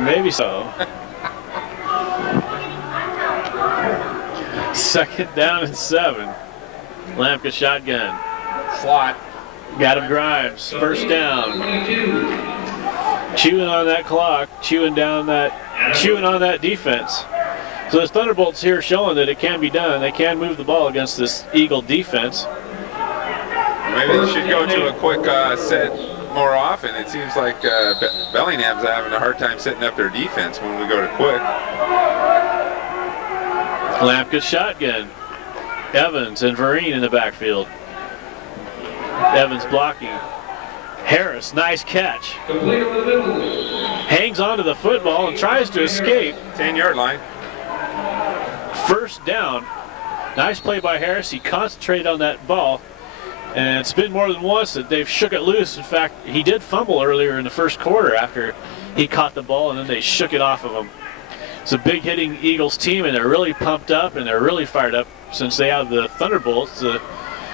Maybe so. 2nd down and 7. Lampka, shotgun. Slot. Got him, Grimes. First down. 22. Chewing on that clock, chewing down that chewing on that defense. So the Thunderbolts here showing that it can be done. They can move the ball against this Eagle defense. Maybe they should go to a quick set more often. It seems like Bellingham's having a hard time setting up their defense when we go to quick. Lampka shotgun. Evans and Vereen in the backfield. Evans blocking. Harris, nice catch. Hangs onto the football and tries to escape. 10-yard line. First down. Nice play by Harris. He concentrated on that ball. And it's been more than once that they've shook it loose. In fact, he did fumble earlier in the first quarter after he caught the ball, and then they shook it off of him. It's a big hitting Eagles team, and they're really pumped up, and they're really fired up since they have the Thunderbolts, the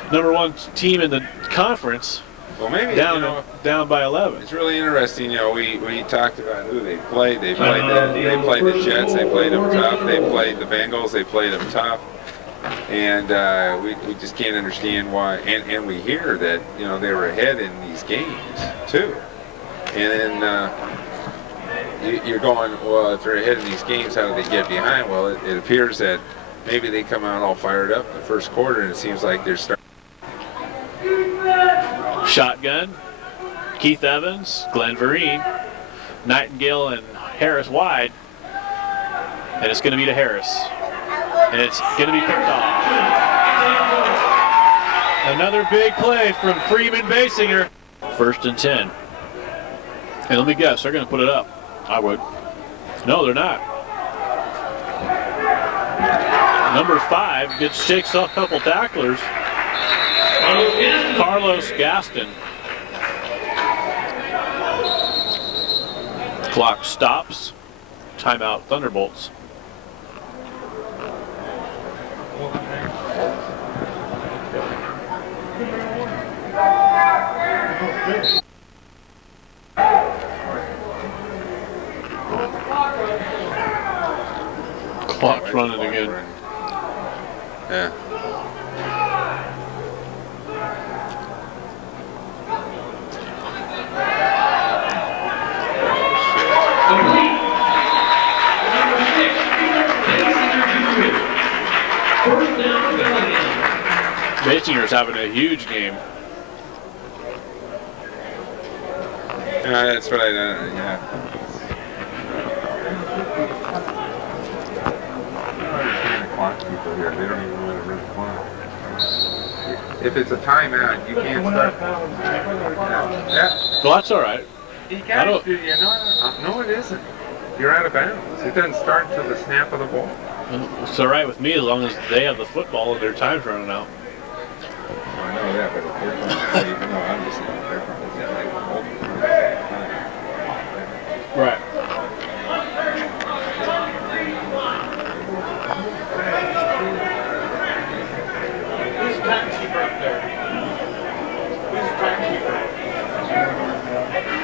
#1 team in the conference, well, maybe, down by 11. It's really interesting. We talked about who they played. They played the Jets. They played them tough. They played the Bengals. They played them tough. And we just can't understand why. And we hear that they were ahead in these games too. And then you're going, well, if they're ahead in these games, how do they get behind? Well, it appears that maybe they come out all fired up in the first quarter, and it seems like they're starting. Shotgun. Keith Evans, Glenn Vereen, Nightingale, and Harris wide. And it's going to be to Harris. And it's going to be picked off. Another big play from Freeman Basinger. 1st and 10. And let me guess, they're going to put it up. I would. No, they're not. Number 5 shakes off a couple tacklers. Carlos Gaston. Clock stops. Timeout, Thunderbolts. Clock's running again. Yeah. Basinger's having a huge game. That's what yeah. People here, they don't even know how to run the clock. If it's a timeout, you can't start. Yeah. Well, that's all right. No, it isn't. You're out of bounds. It doesn't start until the snap of the ball. It's all right with me as long as they have the football and their time's running out. I know that, but if they're trying to say, I'm just saying they're trying to say like multiple times. Right. Who's the timekeeper up there? Who's the timekeeper?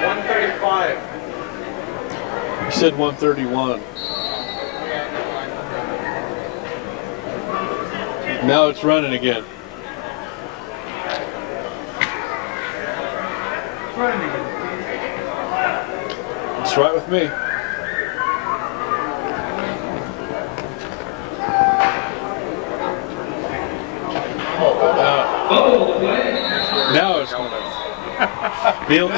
135. He said 131. Now it's running again. It's right with me. Now it's going to. Neil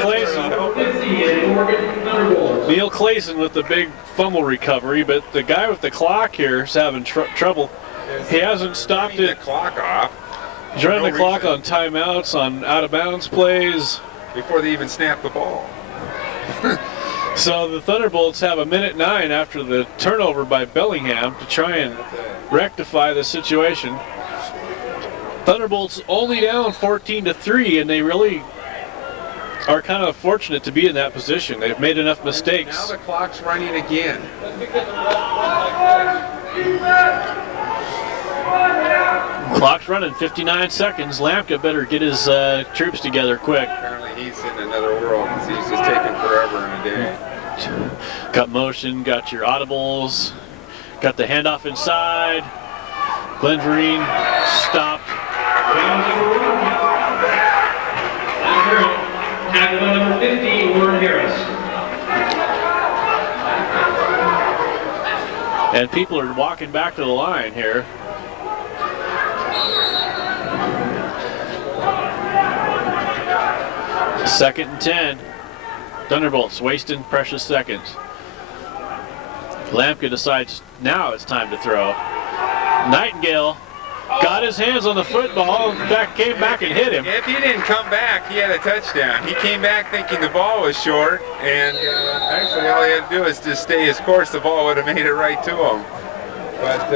Clayson with the big fumble recovery, but the guy with the clock here is having trouble. He hasn't stopped it. The clock off. He's running the clock on timeouts, on out-of-bounds plays. Before they even snap the ball. So the Thunderbolts have 1:09 after the turnover by Bellingham to try and rectify the situation. Thunderbolts only down 14-3, and they really are kind of fortunate to be in that position. They've made enough mistakes. Now the clock's running again. Clock's running, 59 seconds. Lampka better get his troops together quick. Apparently he's in another world because he's just taking forever in a day. Got motion, got your audibles, got the handoff inside. Glenn Vereen stopped. Tackle by number 50, Warren Harris. And people are walking back to the line here. Second and 10. Thunderbolts wasting precious seconds. Lampke decides now it's time to throw. Nightingale got his hands on the football, came back and hit him. If he didn't come back, he had a touchdown. He came back thinking the ball was short, and actually all he had to do was just stay his course. The ball would have made it right to him. But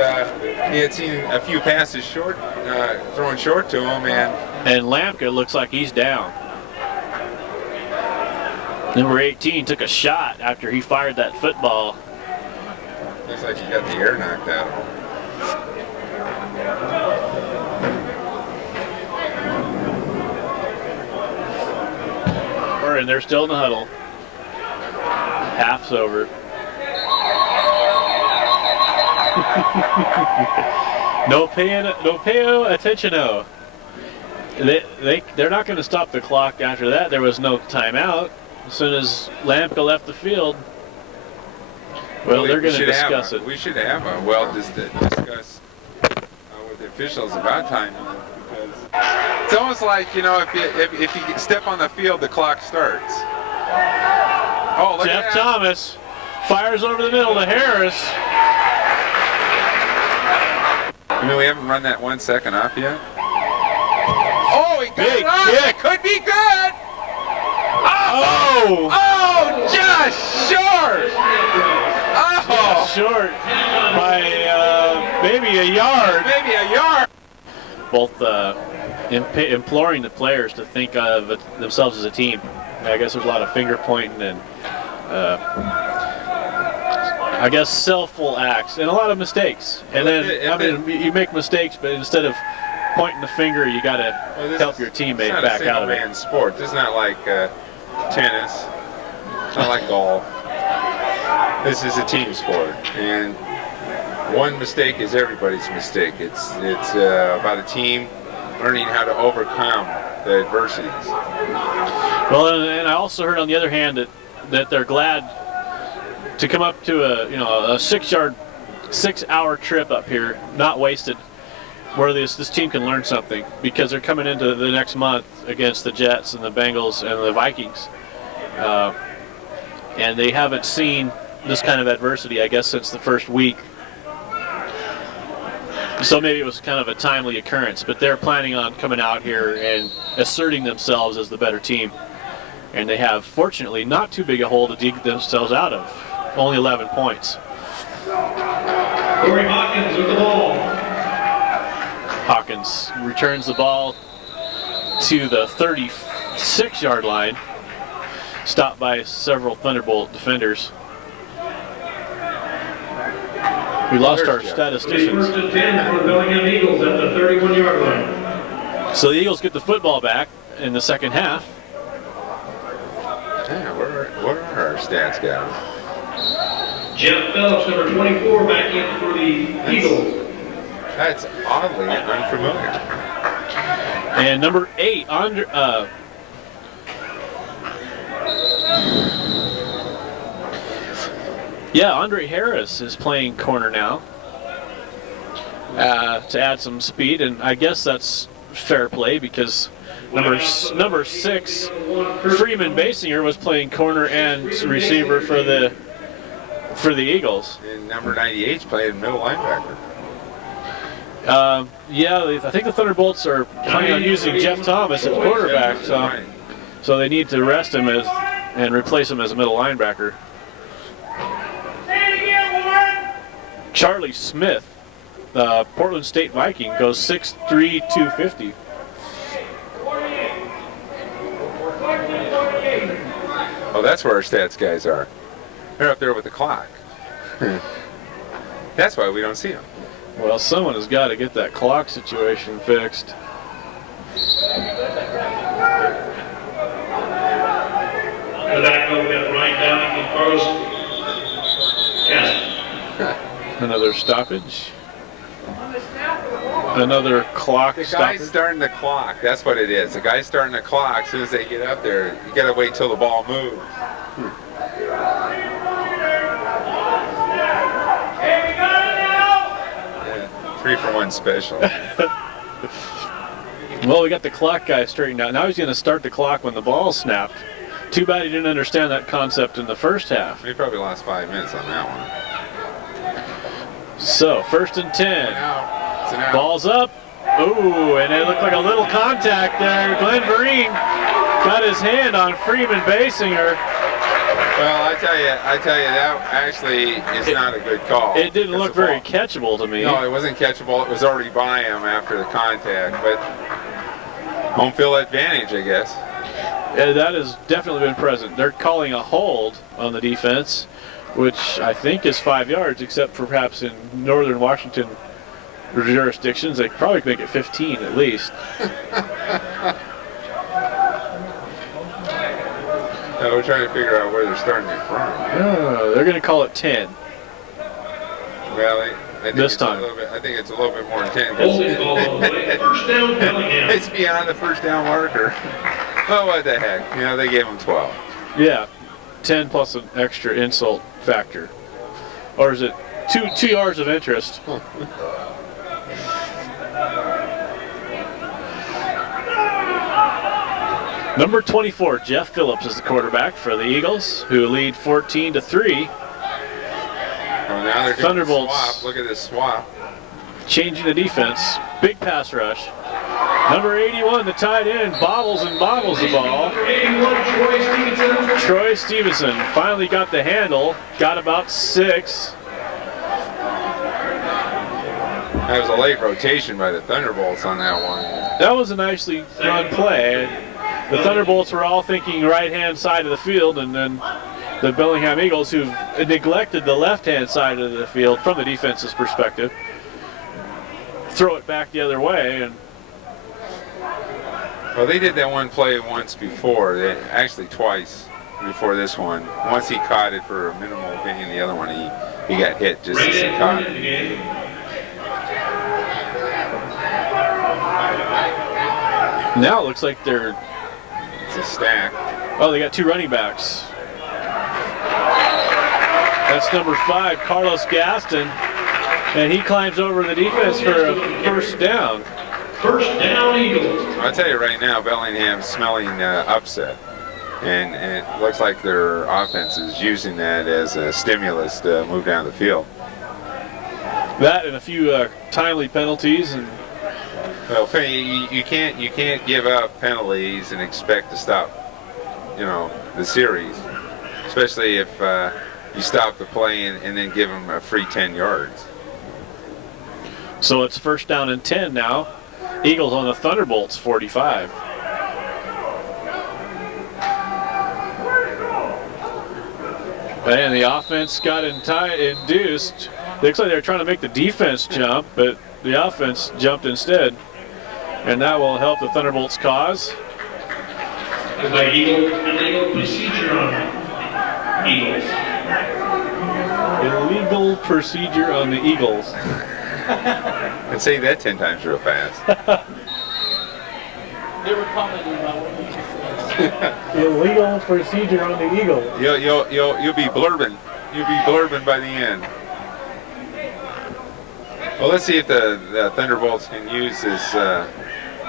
he had seen a few passes short, thrown short to him, and Lampke looks like he's down. Number 18 took a shot after he fired that football. Looks like he got the air knocked out of him. And they're still in the huddle. Half's over. No paying attention. No. They're not going to stop the clock after that. There was no timeout. As soon as Lampke left the field, well, they're going to discuss it. We should have a discuss with the officials about time. Because it's almost like, you know, if you step on the field, the clock starts. Oh, look Jeff at that. Thomas fires over the middle to Harris. I mean, we haven't run that 1 second off yet. Oh, he got Big it off. kick. It could be good. Oh! Oh, just short. Oh, Short by maybe a yard. maybe a yard. Both imploring the players to think of themselves as a team. I guess there's a lot of finger pointing and I guess selfful acts and a lot of mistakes. And then you make mistakes, but instead of pointing the finger, you got to help your teammate back out of it. It's not a single-man sport. This is not like tennis. It's not like golf. This is a team sport, and one mistake is everybody's mistake. It's about a team learning how to overcome the adversities. Well, and I also heard on the other hand that they're glad to come up to a 6-hour trip up here, not wasted, where this team can learn something, because they're coming into the next month against the Jets and the Bengals and the Vikings, and they haven't seen this kind of adversity, I guess, since the first week. So maybe it was kind of a timely occurrence, but they're planning on coming out here and asserting themselves as the better team. And they have, fortunately, not too big a hole to dig themselves out of. Only 11 points. Corey Hawkins with the ball. Hawkins returns the ball to the 36-yard line, stopped by several Thunderbolt defenders. We lost our statisticians. First and 10 for the Bellingham Eagles at the 31-yard line. So the Eagles get the football back in the second half. Yeah, what are our stats, guys? Jeff Phillips, number 24, back in for the Eagles. That's oddly unfamiliar. And number 8, Andre Harris is playing corner now to add some speed, and I guess that's fair play because number 6, Freeman Basinger, was playing corner and receiver for the Eagles. And number 98 playing middle linebacker. Yeah, I think the Thunderbolts are planning on using Jeff Thomas at quarterback, so they need to rest him and replace him as a middle linebacker. Charlie Smith, the Portland State Viking, goes 6'3", 250. Oh, that's where our stats guys are. They're up there with the clock. That's why we don't see them. Well, someone has got to get that clock situation fixed. The back over at Ryan Downing and Carlos Castle. Another stoppage. Another clock The stoppage. guy's starting the clock. That's what it is. The guy's starting the clock. As soon as they get up there, you got to wait till the ball moves. 3-for-1 special. Well, we got the clock guy straightened out. Now he's going to start the clock when the ball snapped. Too bad he didn't understand that concept in the first half. We probably lost 5 minutes on that one. So, 1st and 10. It's an out. Ball's up. Ooh, and it looked like a little contact there. Glenn Vereen got his hand on Freeman Basinger. Well, I tell you, that actually is not a good call. It didn't look very catchable to me. No, it wasn't catchable. It was already by him after the contact, but home field advantage, I guess. Yeah, that has definitely been present. They're calling a hold on the defense, which I think is 5 yards, except for perhaps in northern Washington jurisdictions. They probably could make it 15 at least. No, we're trying to figure out where they're starting it from. Oh, they're going to call it 10. Well, I think This it's time. A little bit, I think it's a little bit more intense. Holding call on the way. First down, Bellingham. It's beyond the first down marker. Well, what the heck? You know, they gave him 12. Yeah, 10 plus an extra insult factor. Or is it 2 yards of interest? Number 24, Jeff Phillips is the quarterback for the Eagles, who lead 14-3. Well, now they're doing Thunderbolts. swap. Look at this swap. Changing the defense. Big pass rush. Number 81, the tight end, bobbles the ball. 81, Troy Stevenson. Troy Stevenson finally got the handle, got about 6. That was a late rotation by the Thunderbolts on that one. That was a nicely run play. The Thunderbolts were all thinking right-hand side of the field, and then the Bellingham Eagles, who neglected the left-hand side of the field from the defense's perspective, throw it back the other way. And Well, they did that one play once before. Actually, twice before this one. Once he caught it for a minimal gain. The other one, he got hit just as he caught it. now it looks like they're... It's a stack. Oh, they got 2 running backs. That's number 5, Carlos Gaston, and he climbs over the defense for a first down. First down, Eagles. I'll tell you right now, Bellingham's smelling upset. And it looks like their offense is using that as a stimulus to move down the field. That and a few timely penalties. And Well, you can't give up penalties and expect to stop, the series, especially if you stop the play and then give them a free 10 yards. so it's first down and 10 now. Eagles on the Thunderbolts 45. And the offense got induced. Looks like they're trying to make the defense jump, but the offense jumped instead. And that will help the Thunderbolts' cause. Illegal procedure on Eagles. Illegal procedure on the Eagles. And say that 10 times real fast. They were commenting about what you said. Illegal procedure on the Eagles. You'll be blurbing. You'll be blurbing by the end. Well, let's see if the Thunderbolts can use this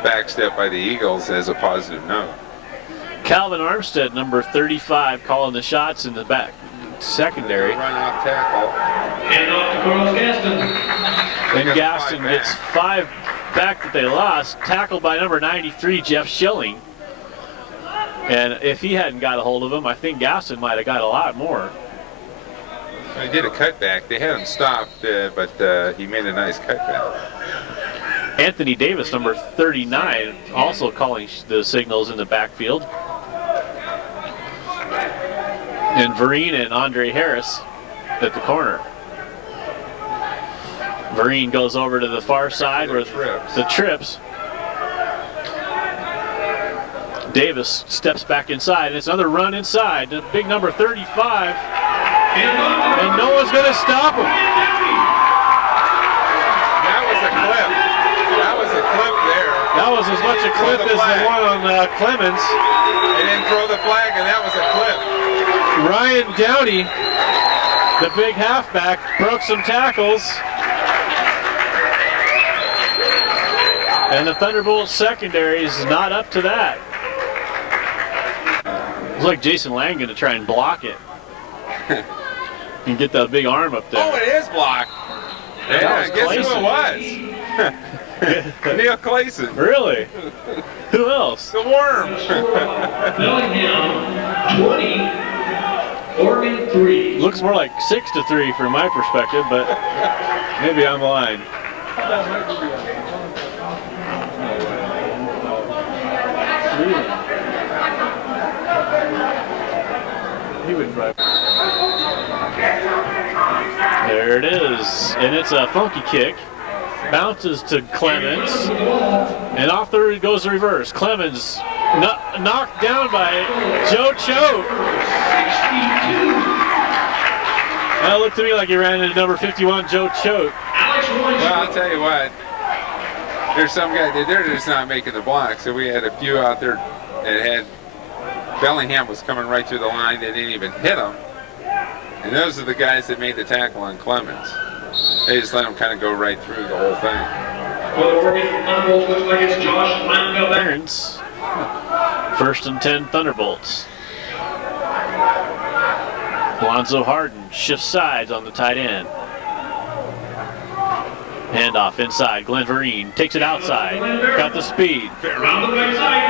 backstep by the Eagles as a positive note. Calvin Armstead, number 35, calling the shots in the back secondary. Run off tackle. Hand off to Carlos Gaston. And Gaston gets 5 back that they lost. Tackled by number 93, Jeff Schilling. And if he hadn't got a hold of him, I think Gaston might have got a lot more. They did a cutback. They had him stopped, but he made a nice cutback. Anthony Davis, number 39, also calling the signals in the backfield. And Vereen and Andre Harris at the corner. Vereen goes over to the far side where the trips. Davis steps back inside, and it's another run inside. The big number 35. And no one's going to stop him. That was a clip. That was a clip there. That was as much a clip as the one on Clemens. They didn't throw the flag, and that was a clip. Ryan Downey, the big halfback, broke some tackles. And the Thunderbolts secondary is not up to that. Looks like Jason Lang going to try and block it. And get that big arm up there. Oh, it is blocked. Yeah, guess who it was? Neil Clayson. Really? Who else? The Worm. Bellingham, 20, Oregon 3. Looks more like 6-3 from my perspective, but maybe I'm lying. He would drive. There it is, and it's a funky kick. Bounces to Clemens, and off there goes the reverse. Clemens knocked down by Joe Choate. That looked to me like he ran into number 51, Joe Choate. Well, I'll tell you what. There's some guy, they're just not making the block, so we had a few out there that had Bellingham was coming right through the line. They didn't even hit him. And those are the guys that made the tackle on Clemens. They just let him kind of go right through the whole thing. Well, the Oregon Thunderbolts looks like it's Josh Langfeld. Burns. 1st and 10 Thunderbolts. Lonzo Harden shifts sides on the tight end. Handoff inside. Glenn Vereen takes it outside. Got the speed. Around the right side.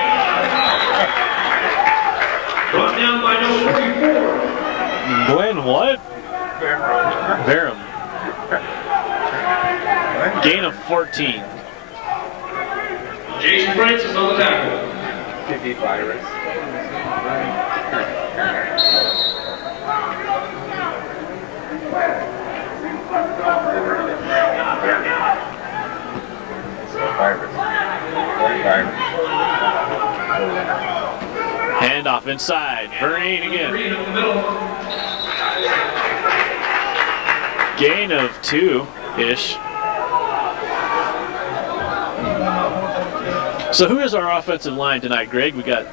Brought down by number 44. Glenn what? Verum. Gain of 14. Jason Francis on the tackle. Virus. Handoff inside. Vereen again. Gain of 2-ish. So who is our offensive line tonight, Greg? We got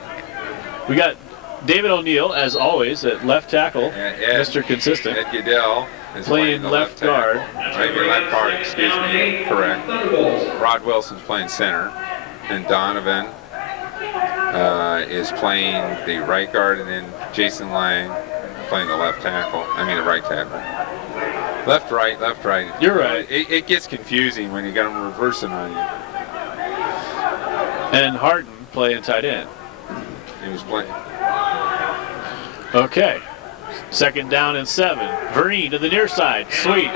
David O'Neill, as always, at left tackle, Mr. Consistent. Ed Goodell is playing left guard. Maybe left guard, excuse me, correct. Rod Wilson's playing center. And Donovan is playing the right guard, and then Jason Lang playing the left tackle. I mean the right tackle. Left, right, left, right. You're right. It gets confusing when you got them reversing on you. And Harden playing tight end. He was playing. Okay. 2nd down and 7. Vereen to the near side. Sweet.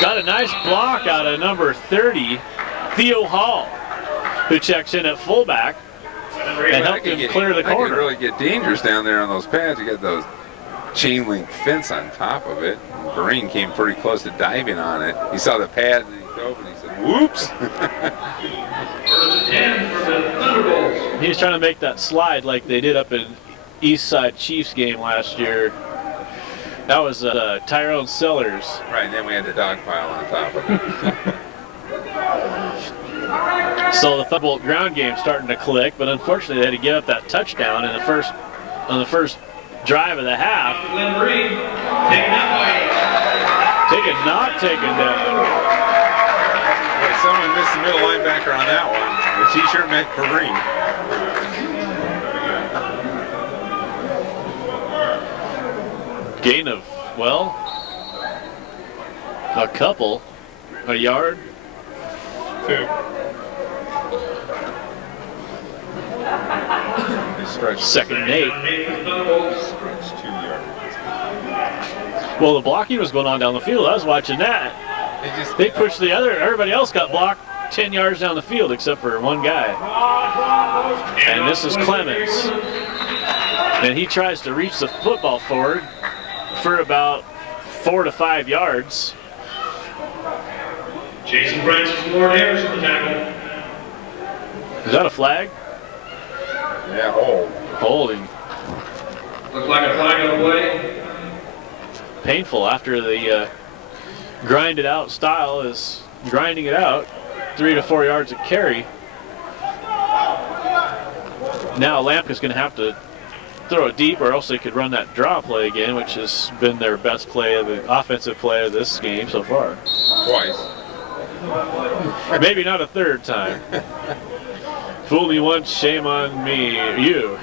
Got a nice block out of number 30, Theo Hall, who checks in at fullback and helped him clear the corner. It really get dangerous down there on those pads. You got those chain link fence on top of it. Vereen came pretty close to diving on it. He saw the pads and he dove and he said, whoops. He was trying to make that slide like they did up in East Side Chiefs game last year. That was Tyrone Sellers. Right, and then we had the dog pile on top of it. So the Thunderbolt ground game starting to click, but unfortunately they had to give up that touchdown in the first drive of the half. Not taken down. Boy, someone missed the middle linebacker on that one, which he sure meant for Green. Gain of, well, a couple, a yard. 2. They stretched 2nd and 8. stretched 2 yards. Well, the blocking was going on down the field. I was watching that. They pushed everybody else got blocked 10 yards down the field except for one guy. And this is Clemens. And he tries to reach the football forward for about 4 to 5 yards. Jason Francis and Warren Harris on the tackle. Is that a flag? Yeah, hold. Holding. Looks like a flag on the play. Painful after the grinded out style is grinding it out. 3 to 4 yards of carry. Now Lampkin's going to have to throw it deep, or else they could run that draw play again, which has been their best play of the offensive play of this game so far. Twice. Maybe not a third time. Fool me once, shame on me. You.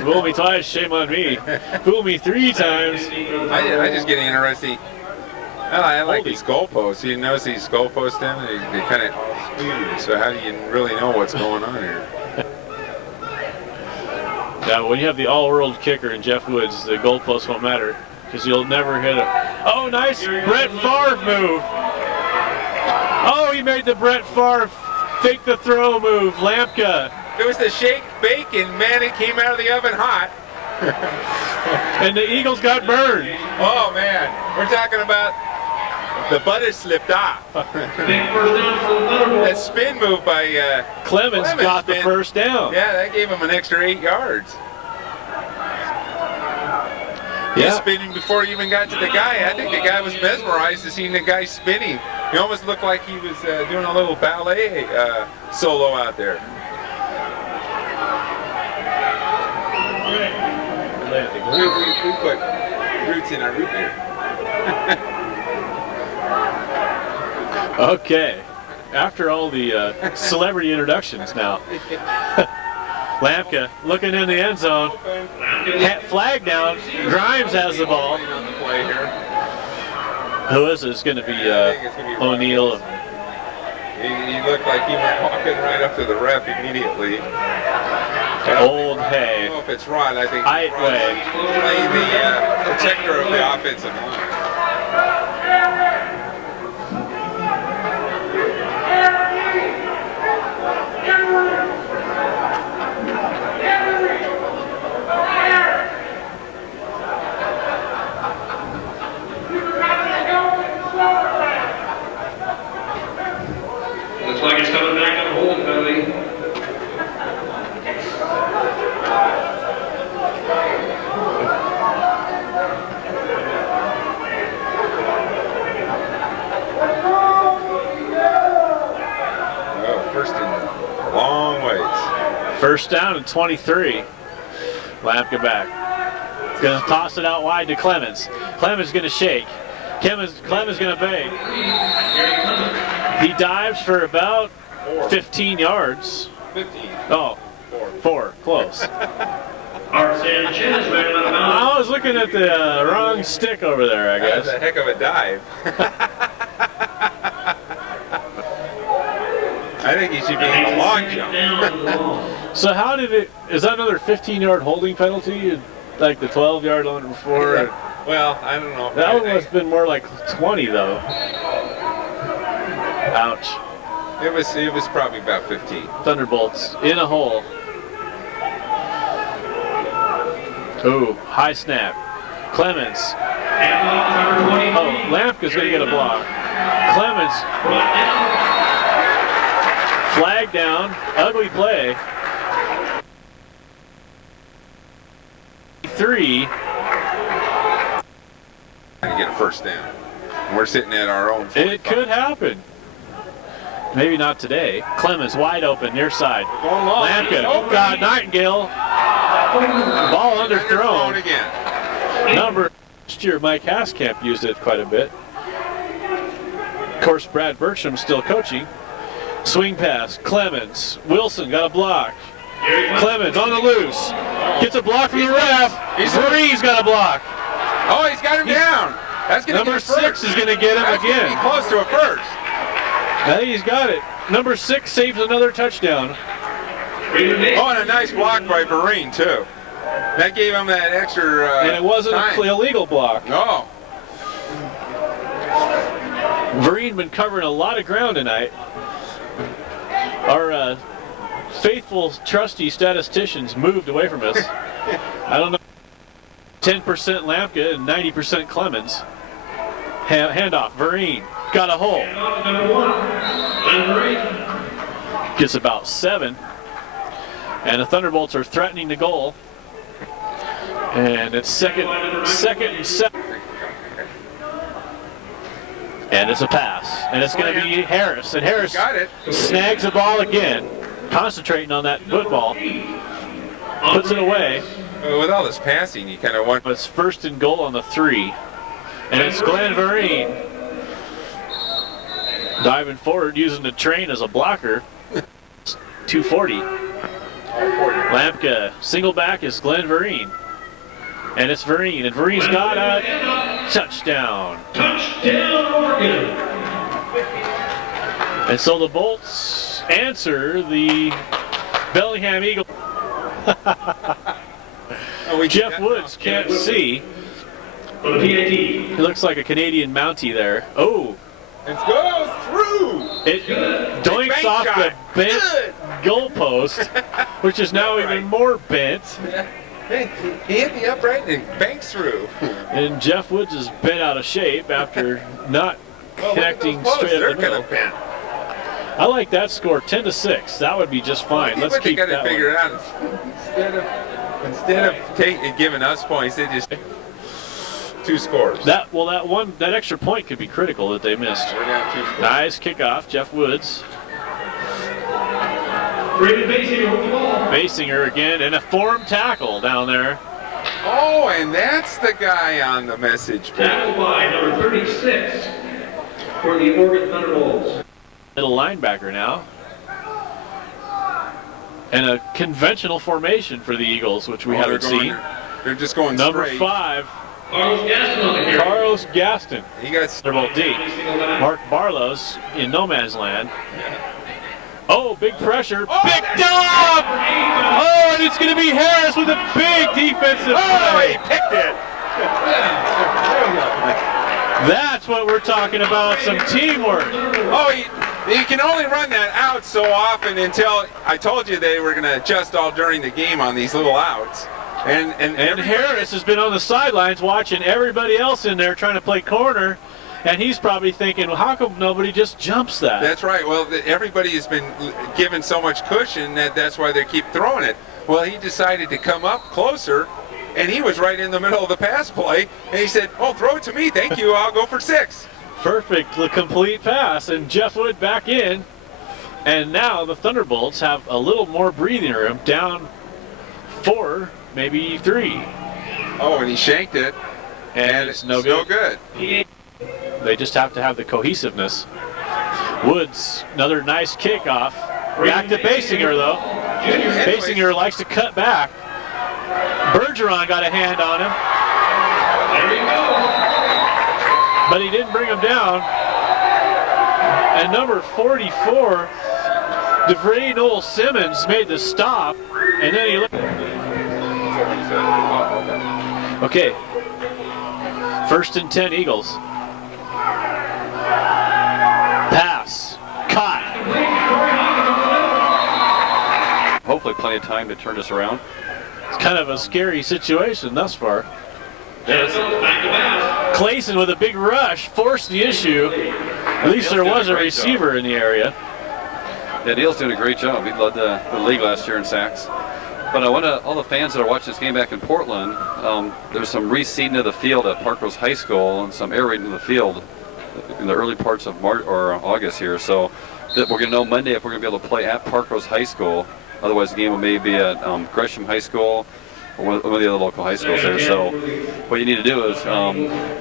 Fool me twice, shame on me. Fool me 3 times. I just get interesting. I like these goalposts. You notice these goalposts, Tim? They kind of huge. So how do you really know what's going on here? Now, when you have the all-world kicker in Jeff Woods, the goalposts won't matter because you'll never hit it. Oh, nice Brett Favre move. Oh, he made the Brett Favre fake the throw move. Lampka. It was the shake, bake, and man, it came out of the oven hot. And the Eagles got burned. Oh, man. We're talking about the butter slipped off. That spin move by Clemens got the first down. Yeah, that gave him an extra 8 yards. He was spinning before he even got to the guy. I think the guy was mesmerized to seeing the guy spinning. He almost looked like he was doing a little ballet solo out there. We put roots in our root beer. Okay, after all the celebrity introductions now. Lampka looking in the end zone. Flag down. Grimes has the ball. Who is it? It's going to be O'Neal. He looked like he went walking right up to the ref immediately. Old I Hay. don't know if it's Ron. I think Height way. playing the protector of the offensive line. Looks like it's coming back on hold, Billy. First and long ways. First down and 23. Lampka back. Going to toss it out wide to Clemens. Clemens going to shake. Clemens going to bang. He dives for about 15 yards. 15. Oh, 4. Close. Art Sanchez, man, I was looking at the wrong stick over there, I That was guess. a heck of a dive. I think he should be in a long jump. So how did it, is that another 15-yard holding penalty? Like the 12-yard one before? Well, I don't know. That one must have been more like 20, though. Ouch. It was probably about 15. Thunderbolts in a hole. Ooh, high snap. Clemens. Oh, Lampka's going to get a block. Clemens. Flag down. Ugly play. 3. To get a first down. And we're sitting at our own 45. It could happen. Maybe not today. Clemens wide open, near side. Lampka. Got Nightingale. Ball underthrown. Again. Last year, Mike Haskamp used it quite a bit. Of course, Brad Bertram's still coaching. Swing pass. Clemens. Wilson got a block. Clemens on the loose. Gets a block from the ref. Marie's got a block. Oh, he's got him down. That's going to Number 6 is going to get him That's again. Be close to a first. I think he's got it. Number 6 saves another touchdown. Oh, and a nice block by Vereen, too. That gave him that extra And it wasn't time. an illegal block. No. Vereen been covering a lot of ground tonight. Our faithful, trusty statisticians moved away from us. I don't know. 10% Lampka and 90% Clemens. Handoff. Vereen got a hole. Gets about 7. And the Thunderbolts are threatening the goal. And it's second and 7. And it's a pass. And it's going to be Harris. And Harris Got it. snags the ball again. Concentrating on that football. Puts it away. With all this passing, you kind of want. It's first and goal on the 3. And it's Glenn Vereen. Diving forward, using the train as a blocker. 240. Lampka, single back is Glenn Vereen. And it's Vereen, and Vereen's got a touchdown. Touchdown, Oregon. And so the Bolts answer the Bellingham Eagles. Jeff Woods can't see. For the PAT. He looks like a Canadian Mountie there. Oh, It goes through. it doinks bank off the shot. bent Good. goalpost, which is now even more bent. Hey, he hit the upright and banks through. And Jeff Woods is bent out of shape after not connecting straight They're up the kind middle. of bent. I like that score, 10-6. That would be just fine. Let's But they keep got to that figure one. it out. Instead of giving us points, they just 2 scores. That extra point could be critical that they missed. We're down 2 scores. Nice kickoff, Jeff Woods. Raven Basinger with the ball. Basinger again, and a form tackle down there. Oh, and that's the guy on the message board. Tackle by number 36 for the Oregon Thunderbolts. Middle linebacker now. And a conventional formation for the Eagles, which we haven't seen. They're just going Number straight. 5, Carlos Gaston on the carry. Carlos Gaston. He got Thunderbolt D. Mark Barlow's in no man's land. Oh, big pressure. Picked up! Oh, and it's going to be Harris with a big defensive play. he picked it. That's what we're talking about, some teamwork. Oh, you can only run that out so often until I told you they were going to adjust all during the game on these little outs. And Harris has been on the sidelines watching everybody else in there trying to play corner, and he's probably thinking, well, how come nobody just jumps that? That's right. Well, everybody has been given so much cushion that's why they keep throwing it. Well, he decided to come up closer, and he was right in the middle of the pass play, and he said, oh, throw it to me. Thank you. I'll go for 6. Perfect, complete pass, and Jeff Wood back in. And now the Thunderbolts have a little more breathing room, down 4, maybe 3. Oh, and he shanked it, And it's no good. They just have to have the cohesiveness. Woods, another nice kickoff. Back to Basinger, though. Basinger likes to cut back. Bergeron got a hand on him. There you go. But he didn't bring him down. And number 44, DeVray Noel Simmons made the stop. And then he looked. Okay. 1st and 10 Eagles. Pass. Caught. Hopefully plenty of time to turn this around. It's kind of a scary situation thus far. Back to pass. Clayson with a big rush forced the issue. At least there was a receiver in the area. Yeah, Neil's doing a great job. He led the league last year in sacks. But I want all the fans that are watching this game back in Portland, there's some reseeding of the field at Parkrose High School and some aerating of the field in the early parts of March or August here. So that we're going to know Monday if we're going to be able to play at Parkrose High School. Otherwise, the game may be at Gresham High School or one of the other local high schools there. So what you need to do is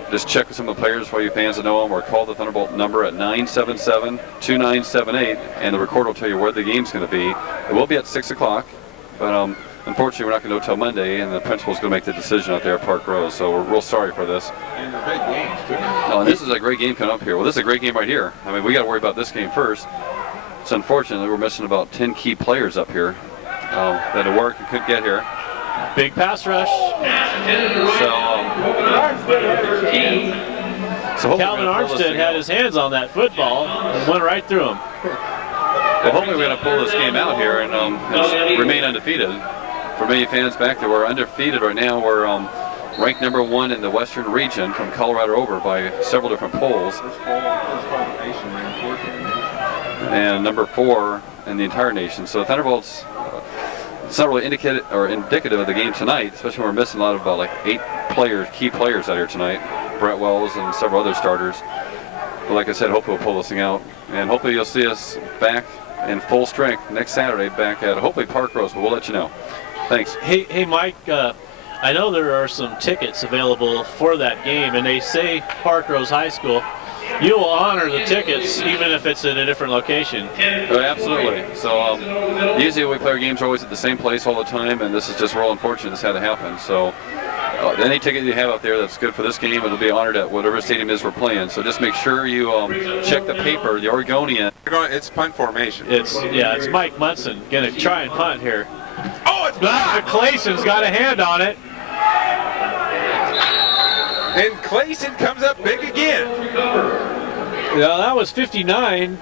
just check with some of the players for you fans that know them, or call the Thunderbolt number at 977-2978, and the recorder will tell you where the game's going to be. It will be at 6 o'clock, but unfortunately we're not going to know till Monday, and the principal's going to make the decision out there at Park Rose. So we're real sorry for this. And the big games, too. Oh, and this is a great game coming up here. Well, this is a great game right here. I mean, we got to worry about this game first. It's unfortunately we're missing about 10 key players up here that had worked and couldn't get here. Big pass rush. So Calvin Armstead had his hands on that football and went right through him. Well, hopefully we're going to pull this game out here and remain undefeated. For many fans back there, we're undefeated right now. We're ranked number 1 in the Western region from Colorado over by several different polls. And number 4 in the entire nation. So Thunderbolts, it's not really indicative of the game tonight, especially when we're missing a lot of like 8 key players out here tonight. Brett Wells and several other starters. But like I said, hopefully we'll pull this thing out. And hopefully you'll see us back in full strength next Saturday back at hopefully Park Rose, but we'll let you know. Thanks. Hey Mike, I know there are some tickets available for that game, and they say Park Rose High School. you will honor the tickets even if it's in a different location. Oh, absolutely. So usually we play our games are always at the same place all the time, and this is just real unfortunate this had to happen. So any ticket you have out there that's good for this game, it'll be honored at whatever stadium is we're playing. So just make sure you check the paper, the Oregonian. It's punt formation. It's Mike Munson gonna try and punt here. Oh, it's blocked! Clayson's got a hand on it. And Clayson comes up big again. Yeah, that was 59.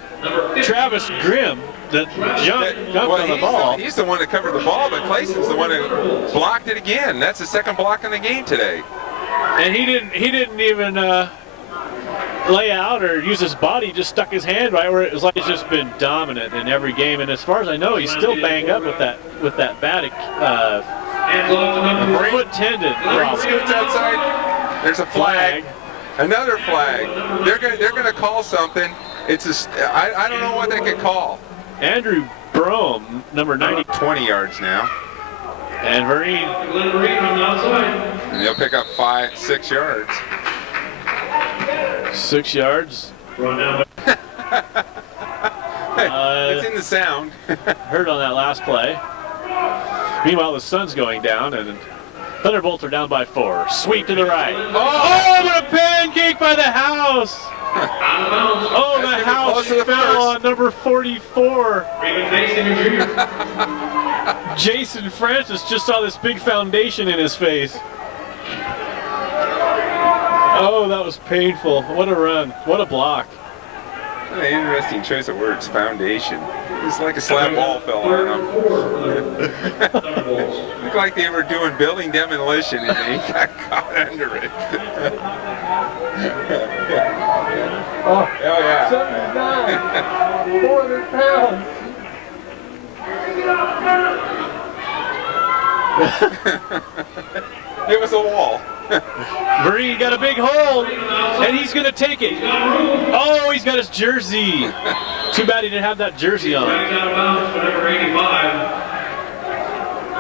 Travis Grimm that jumped on the ball. He's the one that covered the ball, but Clayson's the one that blocked it again. That's the second block in the game today. And he didn't even lay out or use his body, just stuck his hand right where it was like he's just been dominant in every game. And as far as I know, he's still banged up with that bad foot tendon problem. Scoots outside. There's a flag. Another flag. They're gonna call something. I don't know what they could call. Andrew Brome, number 90. 20 yards now. And Vereen. And they'll pick up 6 yards. 6 yards. It's in the sound. Heard on that last play. Meanwhile, the sun's going down, and Thunderbolts are down by 4. Sweep to the right. Oh, what a pancake by the house! Oh, the house fell on number 44. Jason Francis just saw this big foundation in his face. Oh, that was painful. What a run. What a block. What an interesting choice of words, foundation. It's like a slab wall fell on them. Looked like they were doing building demolition and they got caught under it. Oh yeah. 79, 400 pounds. It was a wall. Vereen got a big hold, and he's going to take it. Oh, he's got his jersey. Too bad he didn't have that jersey on.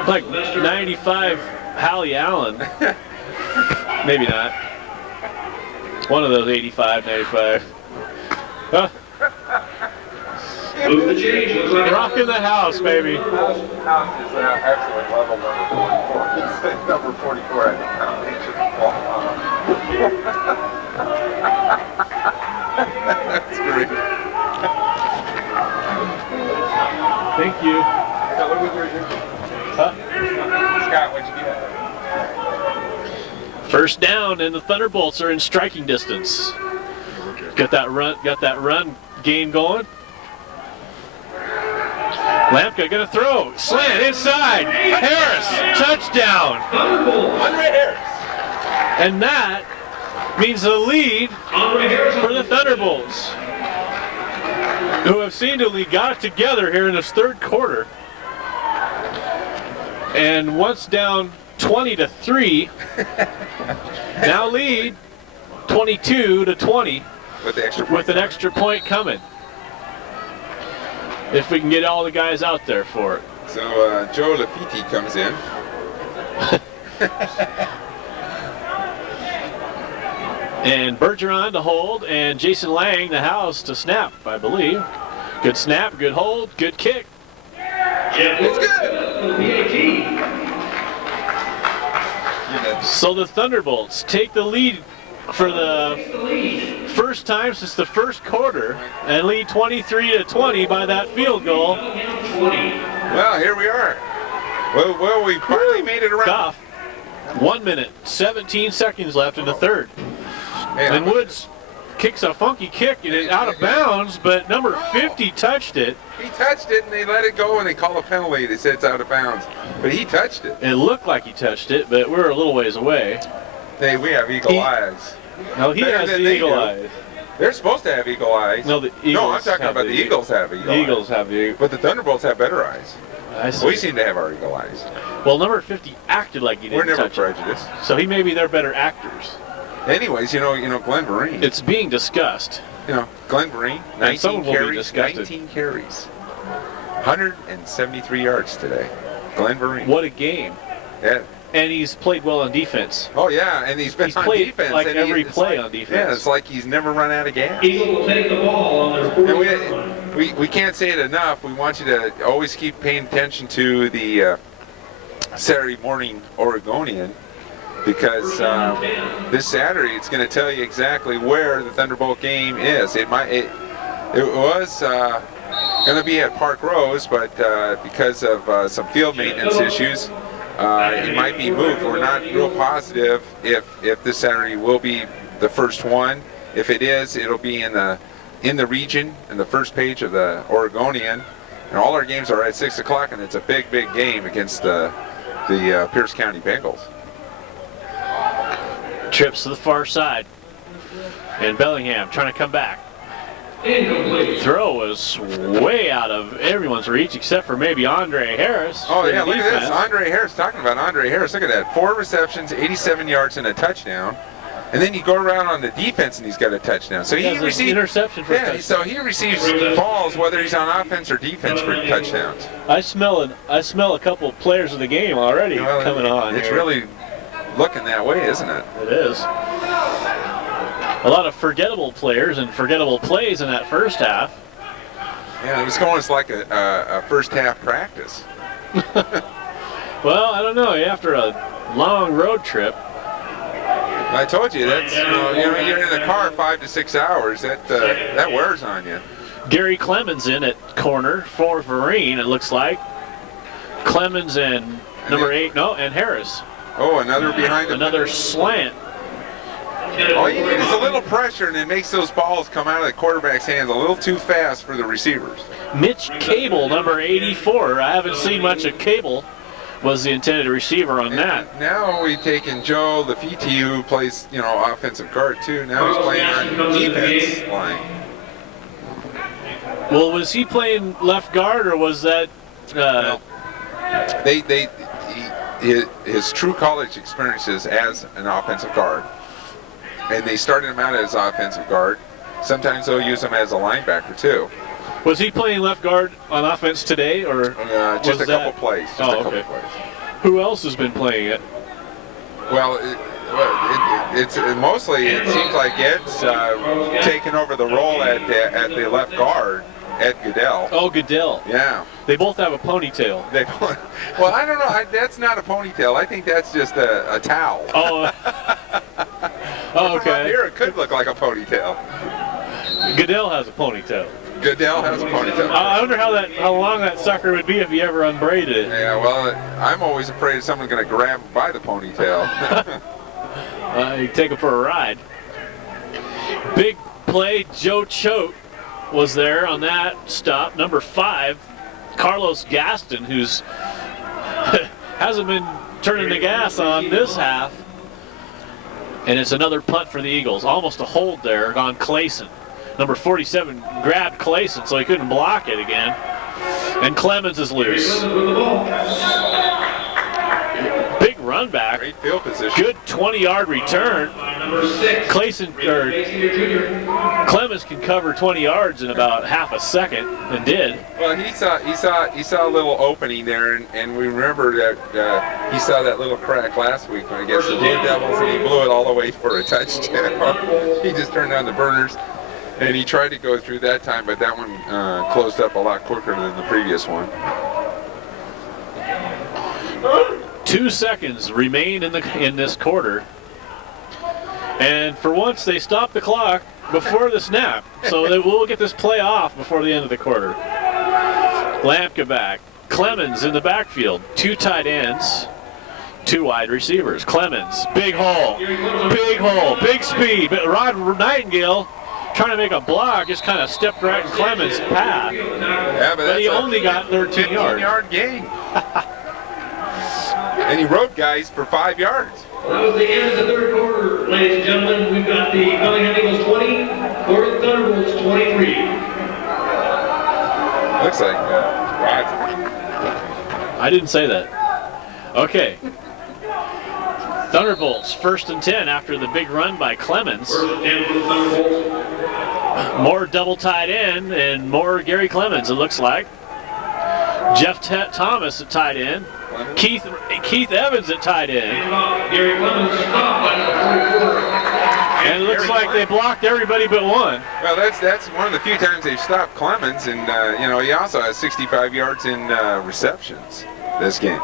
Like 95 Hallie Allen. Maybe not. One of those 85, 95. Huh? Rocking the house, baby. House is excellent level number 44. Number 44 at the foundation. That's great. Thank you. Huh? Scott, what'd you get? First down, and the Thunderbolts are in striking distance. Got that run game going. Lampka gonna throw. Slant inside. Harris, touchdown. Andre Harris. And that means the lead for the Thunderbolts, who have seemingly got it together here in this third quarter. And once down 20-3, now lead 22-20 with an extra point coming. If we can get all the guys out there for it. So Joe Lafitte comes in. And Bergeron to hold, and Jason Lang, the house, to snap, I believe. Good snap, good hold, good kick. It's good. So the Thunderbolts take the lead for the first time since the first quarter and lead 23-20 by that field goal. Well, here we are. Well, we finally made it around. Goff, 1 minute, 17 seconds left in the third. And Woods kicks a funky kick and it's out of bounds, but number 50 touched it. He touched it and they let it go and they call a penalty. They said it's out of bounds. But he touched it. It looked like he touched it, but we're a little ways away. Hey, we have eagle eyes. No, he has the eagle eyes. They're supposed to have eagle eyes. No, the Eagles. No, I'm talking about the Eagles have eagle eyes. The Eagles have the eagle. But the Thunderbolts have better eyes. I see. We seem to have our eagle eyes. Well, number 50 acted like he didn't We're never touch prejudiced. it. So he maybe they're better actors. Anyways, you know, Glenn Vereen. It's being discussed. Glenn Vereen, 19 carries. 173 yards today. Glenn Vereen. What a game. Yeah, And he's played well on defense. Oh yeah, and he's been on played defense. like and every it's play like- on defense. Yeah, it's like he's never run out of gas. Eagle will take the ball on their 40 yard line. And we can't say it enough. We want you to always keep paying attention to the Saturday morning Oregonian, because this Saturday it's going to tell you exactly where the Thunderbolt game is. It was going to be at Park Rose, but because of some field maintenance issues, it might be moved. We're not real positive if this Saturday will be the first one. If it is, it'll be in the region, in the first page of the Oregonian. And all our games are at 6 o'clock, and it's a big game against the Pierce County Bengals. Trips to the far side. And Bellingham trying to come back. Incomplete. Throw was way out of everyone's reach except for maybe Andre Harris. Oh for yeah, the look at this. defense. Andre Harris, talking about Andre Harris, look at that. 4 receptions, 87 yards, and a touchdown. And then you go around on the defense, and he's got a touchdown. So He he has an received interception for a Yeah, touchdown. so he receives balls whether he's on offense or defense for touchdowns. I smell a couple of players of the game already Well, coming on. It's here. really looking that way, isn't it? It is. A lot of forgettable players and forgettable plays in that first half. Yeah, it was going as like a first half practice. Well, I don't know. After a long road trip, I told you that's you're in the car 5 to 6 hours. That wears on you. Gary Clemens in at corner for Vereen, it looks like. Clemens and number 8, and Harris. Oh, another behind the. Another slant. All you need is a little pressure, and it makes those balls come out of the quarterback's hands a little too fast for the receivers. Mitch Cable, number 84. I haven't seen much of Cable. Was the intended receiver on that. And now we've taken Joe Lafitte, who plays, offensive guard too. Now he's playing on defense line. Well, was he playing left guard or was that? His true college experiences as an offensive guard, and they started him out as offensive guard. Sometimes they'll use him as a linebacker too. Was he playing left guard on offense today, or Just was a couple plays. Just a couple okay. plays. Who else has been playing it? Well, it's mostly, it seems like Ed's taken over the role at the left guard, Ed Goodell. Oh, Goodell. Yeah. They both have a ponytail. Well, I don't know. That's not a ponytail. I think that's just a towel. Oh. Oh, From up okay. here, it could look like a ponytail. Goodell has a ponytail. Goodell has a ponytail. I wonder how long that sucker would be if he ever unbraided it. Yeah, well, I'm always afraid someone's going to grab him by the ponytail. You take him for a ride. Big play. Joe Choate was there on that stop. Number 5, Carlos Gaston, who's hasn't been turning the gas on this half. And it's another punt for the Eagles. Almost a hold there on Clayson. Number 47 grabbed Clayson, so he couldn't block it again. And Clemens is loose. Big run back. Great field position. Good 20-yard return. Number 6. Clemens can cover 20 yards in about half a second, and did. Well, he saw a little opening there, and we remember that he saw that little crack last week against the Blue Devils, and he blew it all the way for a touchdown. He just turned on the burners, and he tried to go through that time, but that one closed up a lot quicker than the previous one. 2 seconds remain in this quarter. And for once, they stopped the clock before the snap. So we'll get this play off before the end of the quarter. Lampka back. Clemens in the backfield. 2 tight ends, 2 wide receivers. Clemens, big hole, big speed. But Rod Nightingale, trying to make a block, just kind of stepped right in Clemens' path. Yeah, But he only got 13 yards. 15-yard gain. And he rode guys for 5 yards. That was the end of the third quarter, ladies and gentlemen. We've got the Bellingham Eagles 20, Oregon Thunderbolts 23. Looks like Rod's. I didn't say that. Okay. Thunderbolts, 1st and 10 after the big run by Clemens. First and 10 for the Thunderbolts. More double tight end and more Gary Clemens, it looks like. Jeff Thomas at tight end. Keith Evans at tight end. Gary Clemens stopped by number 44. And it looks like they blocked everybody but one. Well, that's one of the few times they've stopped Clemens, and he also has 65 yards in receptions this game,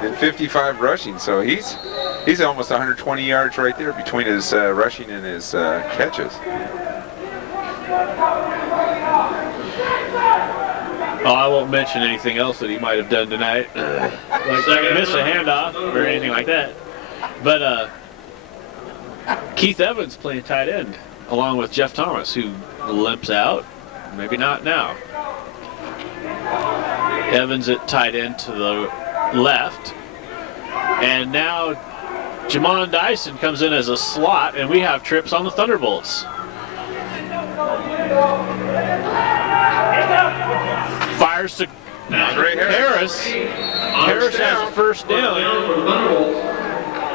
and 55 rushing. So he's almost 120 yards right there between his rushing and his catches. Oh, I won't mention anything else that he might have done tonight, like miss a handoff or anything like that. But Keith Evans playing tight end, along with Jeff Thomas, who limps out. Maybe not now. Evans at tight end to the left. And now Jamon Dyson comes in as a slot, and we have trips on the Thunderbolts. Fires to Harris. Harris has a first down.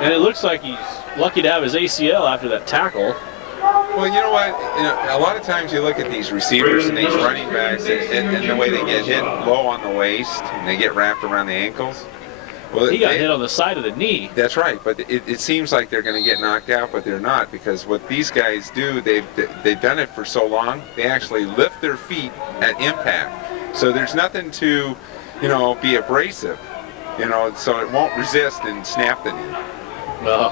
And it looks like he's lucky to have his ACL after that tackle. Well, you know what? A lot of times you look at these receivers and these running backs and the way they get hit low on the waist and they get wrapped around the ankles. Well, He got hit on the side of the knee. That's right, but it seems like they're going to get knocked out, but they're not, because what these guys do, they've done it for so long, they actually lift their feet at impact. So there's nothing to, be abrasive, so it won't resist and snap the knee. Well,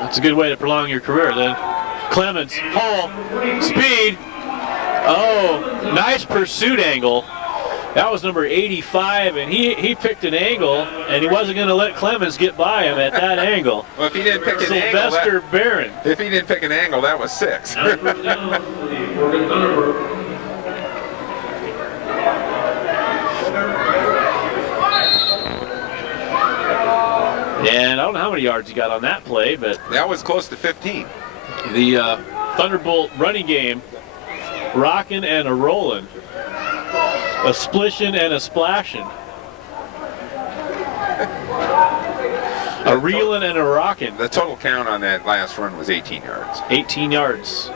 that's a good way to prolong your career then. Clemens, Hall, speed. Oh, nice pursuit angle. That was number 85, and he picked an angle, and he wasn't going to let Clemens get by him at that angle. Well, if he didn't pick an angle, Sylvester Barron. If he didn't pick an angle, that was 6. And I don't know how many yards he got on that play, but that was close to 15. The Thunderbolt running game, rocking and a rolling. A splishin' and a splashin'. A reelin' and a rockin'. The total count on that last run was 18 yards. 18 yards.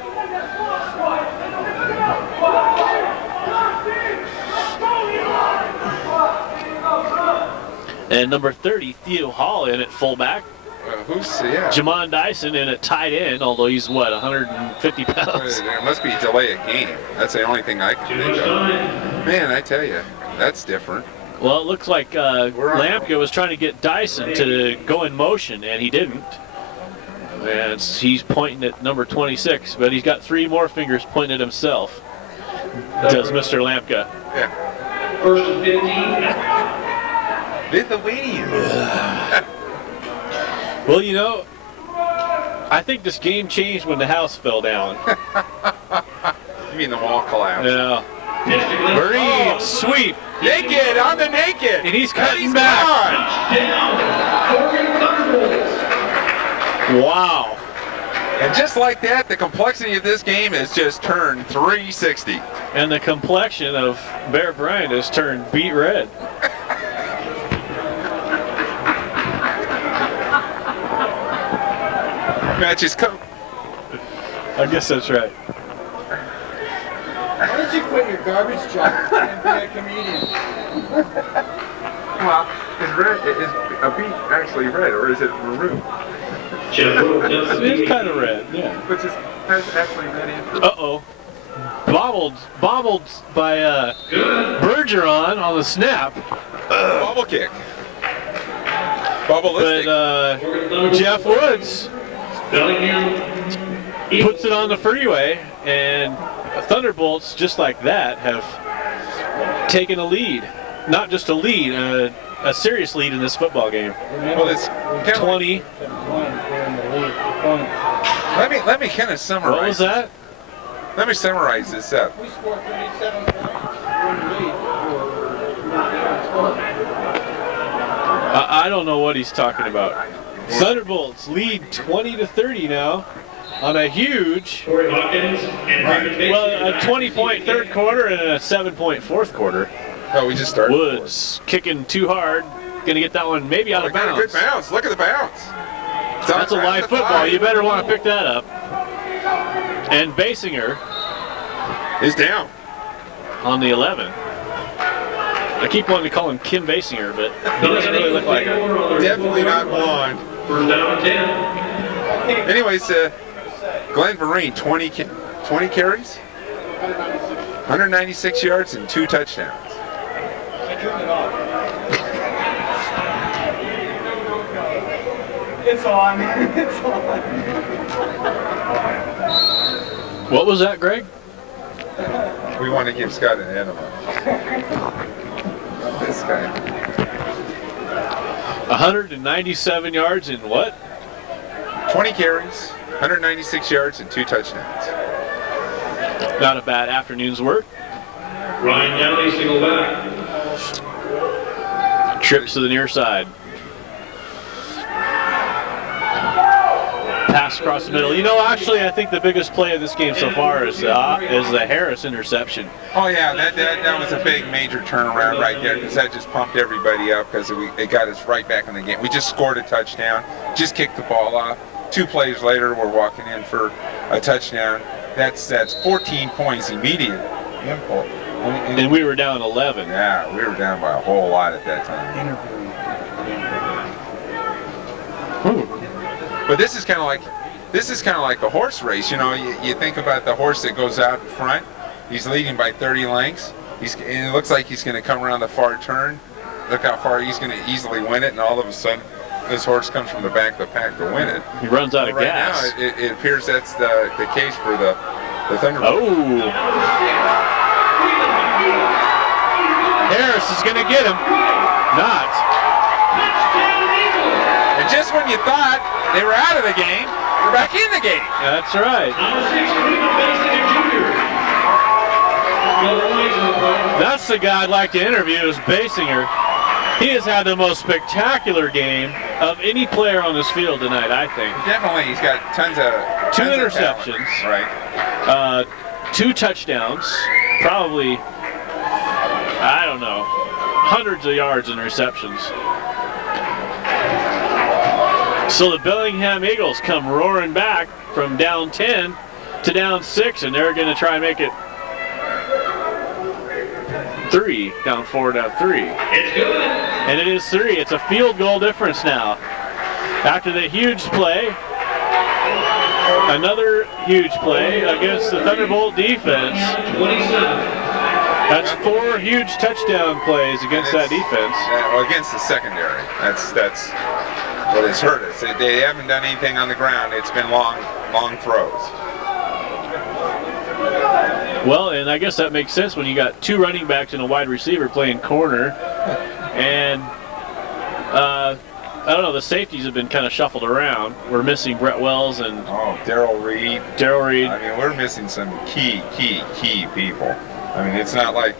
And number 30, Theo Hall in at fullback. Jamon Dyson in at tight end, although he's, 150 pounds? There must be a delay of game. That's the only thing I can think of. Man, I tell you, that's different. Well, it looks like Lampka was trying to get Dyson to go in motion, and he didn't. And he's pointing at number 26, but he's got 3 more fingers pointing at himself. Does Mr. Lampka. Yeah. First and 15. Lithuanian. Well, I think this game changed when the house fell down. You mean the wall collapsed? Yeah. Murray, sweep. Naked, on the naked. And he's cutting back. Wow. And just like that, the complexity of this game has just turned 360. And the complexion of Bear Bryant has turned beet red. Matches come. I guess that's right. Why don't you quit your garbage job and be a comedian? Well, is a beet actually red, or is it maroon? It's kind of red, yeah. Which has actually red in. Uh-oh. Bobbled by Bergeron on the snap. Bobble kick. Bobbleistic. But Jeff Woods puts it on the freeway, and Thunderbolts, just like that, have taken a lead. Not just a lead, a serious lead in this football game. Well, it's 20. Let me kind of summarize. What was that? Let me summarize this up. We scored 37 points. I don't know what he's talking about. Thunderbolts lead 20-30 now on a huge, a 20-point third quarter and a 7-point fourth quarter. Oh, we just started. Woods kicking too hard, gonna get that one maybe out of got a bounds. good bounce. Look at the bounce. That's a live football. You better want to pick that up. And Basinger is down on the 11. I keep wanting to call him Kim Basinger, but he doesn't really look like her. Definitely not blonde. First down and 10. Anyways, Glenn Vereen, 20 carries, 196 yards, and 2 touchdowns. It's on. It's on. What was that, Greg? We want to give Scott an enema. This guy. 197 yards in what? 20 carries, 196 yards, and 2 touchdowns. Not a bad afternoon's work. Ryan Downey, single back. Trips to the near side. Pass across the middle. You know, actually, I think the biggest play of this game so far is the Harris interception. Oh yeah, that was a big major turnaround right there, because that just pumped everybody up, because it got us right back in the game. We just scored a touchdown, just kicked the ball off. 2 plays later, we're walking in for a touchdown. That's 14 points immediate. And we were down 11. Yeah, we were down by a whole lot at that time. But this is kind of like a horse race. You know, you think about the horse that goes out in front. He's leading by 30 lengths. And it looks like he's going to come around the far turn. Look how far he's going to easily win it, and all of a sudden, this horse comes from the back of the pack to win it. He runs out of right gas. Now, it appears that's the case for the Thunderbolts. Oh! Harris is going to get him. Not. And just when you thought they were out of the game, they're back in the game. That's right. Number 6, Cleveland Basinger Jr. That's the guy I'd like to interview, is Basinger. He has had the most spectacular game of any player on this field tonight, I think. Definitely, he's got tons of 2 interceptions. Right. 2 touchdowns. Probably, I don't know, hundreds of yards in receptions. So the Bellingham Eagles come roaring back from down 10 to down 6, and they're going to try and make it 3, down 4, down 3. It's good. And it is 3. It's a field goal difference now. After the huge play, another huge play against the Thunderbolt defense. 27. That's 4 huge touchdown plays against that defense. Well, against the secondary. That's what has hurt us. They haven't done anything on the ground. It's been long throws. Well, and I guess that makes sense when you got 2 running backs and a wide receiver playing corner. And I don't know, the safeties have been kind of shuffled around. We're missing Brett Wells and Darrell Reed. I mean, we're missing some key people. I mean, it's not like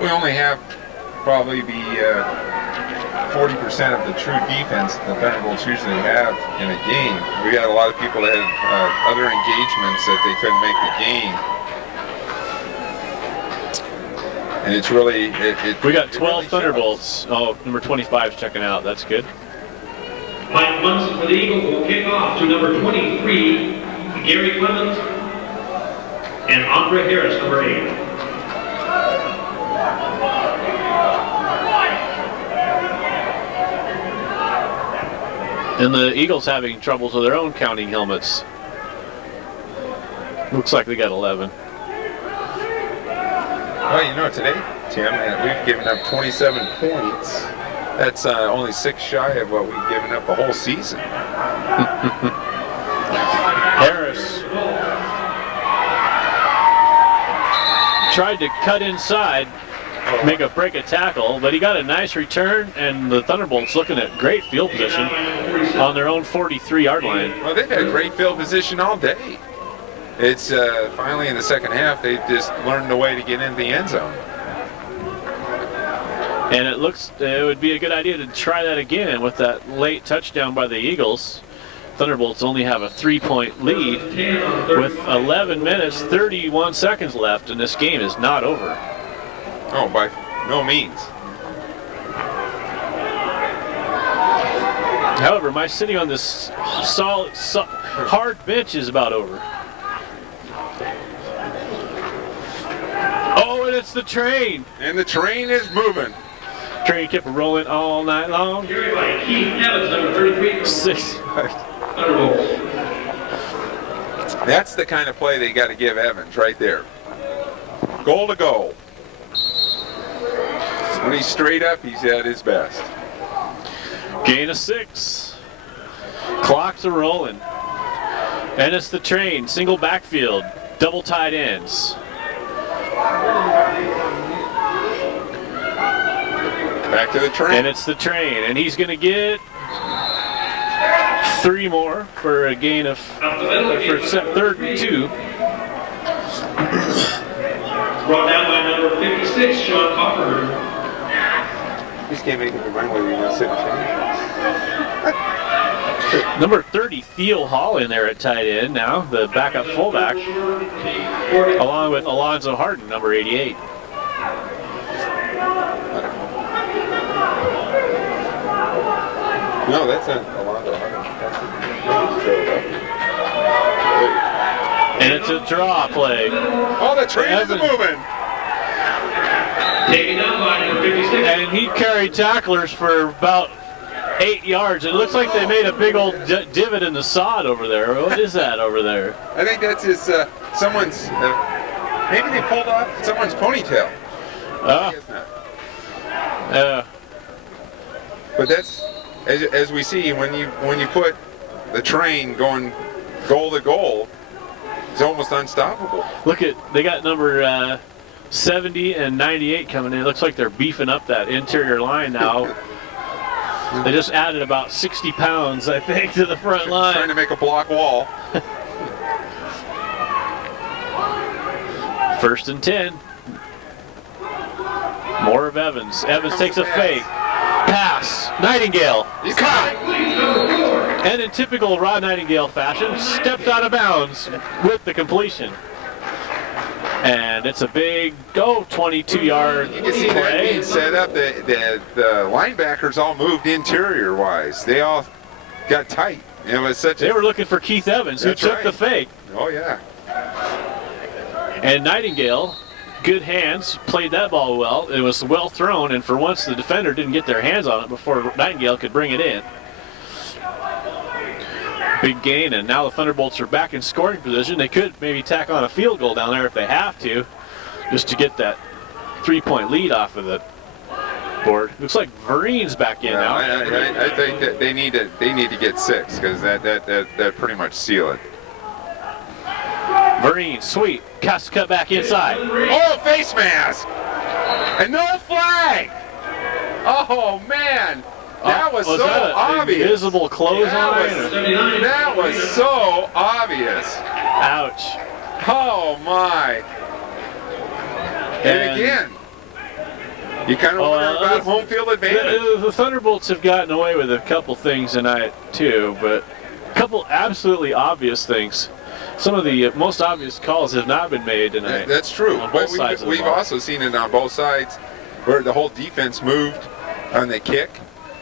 we only have probably the 40% of the true defense the Thunderbolts usually have in a game. We got a lot of people that have other engagements that they couldn't make the game. And it's really... we got 12 Thunderbolts. Oh, number 25 is checking out. That's good. Mike Munson for the Eagles will kick off to number 23, Gary Clemens, and Andre Harris, number 8. And the Eagles having troubles with their own counting helmets. Looks like they got 11. Well, you know, today, Tim, we've given up 27 points. That's only 6 shy of what we've given up the whole season. Harris tried to cut inside, break a tackle, but he got a nice return, and the Thunderbolts looking at great field position on their own 43-yard line. Well, they've had great field position all day. It's finally in the second half, they just learned the way to get into the end zone. And it would be a good idea to try that again with that late touchdown by the Eagles. Thunderbolts only have a 3-point lead with 11 minutes, 31 seconds left, and this game is not over. Oh, by no means. However, my sitting on this hard bench is about over. Oh, and it's the train. And the train is moving. Train kept rolling all night long. Carried by Keith Evans, number 33. 6. Thunderbolts. That's the kind of play they got to give Evans right there. Goal to goal. When he's straight up, he's at his best. Gain of 6. Clocks are rolling. And it's the train. Single backfield. Double tight ends. Back to the train. And it's the train. And he's going to get 3 more for a gain of for 3rd and 2. Brought down by number 56, Sean Copper. He just can't make up your mind whether you're going to sit and change. Number 30, Theo Hall in there at tight end now, the backup fullback, along with Alonzo Harden, number 88. No, that's not Alonzo Harden. And it's a draw play. Oh, the train is moving. Taken down by number 56. And he carried tacklers for about 8 yards. It looks like they made a big old divot in the sod over there. What is that over there? I think that's his, someone's, maybe they pulled off someone's ponytail. I guess not. But that's, as we see, when you put the train going goal to goal, it's almost unstoppable. Look at, they got number 70 and 98 coming in. It looks like they're beefing up that interior line now. They just added about 60 pounds, I think, to the front line. Trying to make a block wall. 1st and 10. More of Evans. Evans takes a fake. Pass. Nightingale. He's caught. And in typical Rod Nightingale fashion, stepped out of bounds with the completion. And it's a big 22-yard You can see that play. being set up. The linebackers all moved interior-wise. They all got tight. It was such They were looking for Keith Evans, who That's took right. the fake. Oh, yeah. And Nightingale, good hands, played that ball well. It was well thrown, and for once the defender didn't get their hands on it before Nightingale could bring it in. Big gain, and now the Thunderbolts are back in scoring position. They could maybe tack on a field goal down there if they have to, just to get that 3-point lead off of the board. Looks like Vereen's back in now. I think that they need to get 6 because that pretty much seal it. Vereen, sweet, has to cut back inside. Oh, face mask! And no flag! Oh, man! That was so that obvious. Invisible clothesline? That was so obvious. Ouch. Oh, my. And again, you kind of wonder about home field advantage. The Thunderbolts have gotten away with a couple things tonight, too, but a couple absolutely obvious things. Some of the most obvious calls have not been made tonight. That's true. On But both sides of the we've ball. also seen it on both sides where the whole defense moved on the kick.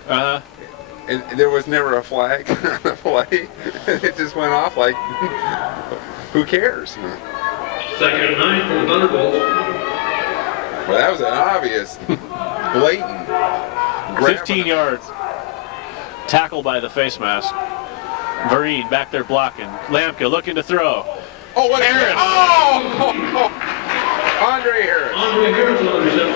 And there was never a flag on the play. It just went off like, who cares? 2nd and 9 for the Thunderbolts. Well, that was an obvious, blatant grab. 15 yards. Tackle by the face mask. Vereen back there blocking. Lamka looking to throw. Oh, what Harris! Oh! Andre Harris. Andre Harris on the reception.